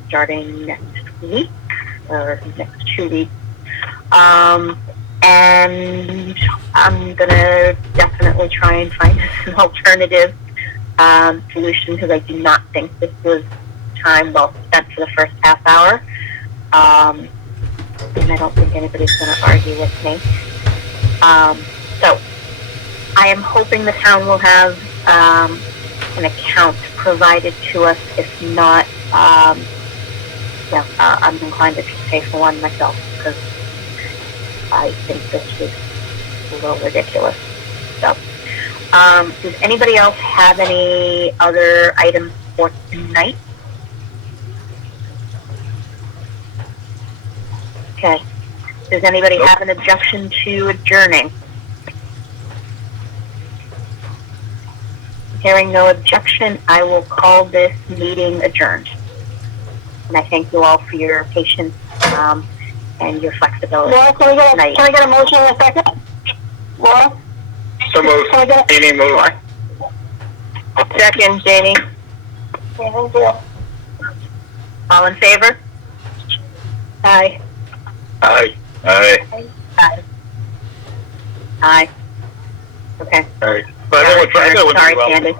starting next week, or next 2 weeks. And I'm going to definitely try and find an alternative solution, because I do not think this was time well spent for the first half hour. And I don't think anybody's going to argue with me. So I am hoping the town will have an account provided to us. If not, I'm inclined to pay for one myself, because I think this was a little ridiculous. So, does anybody else have any other items for tonight? Okay. Does anybody have an objection to adjourning? Hearing no objection, I will call this meeting adjourned. And I thank you all for your patience and your flexibility. Laura, can I get a motion in a second? Laura? So moved. Can I get Amy, move. Second, Jamie. thank you. All in favor? Aye. Aye. Aye. Aye. Aye. Okay. Aye. But I know Sorry, what Candy.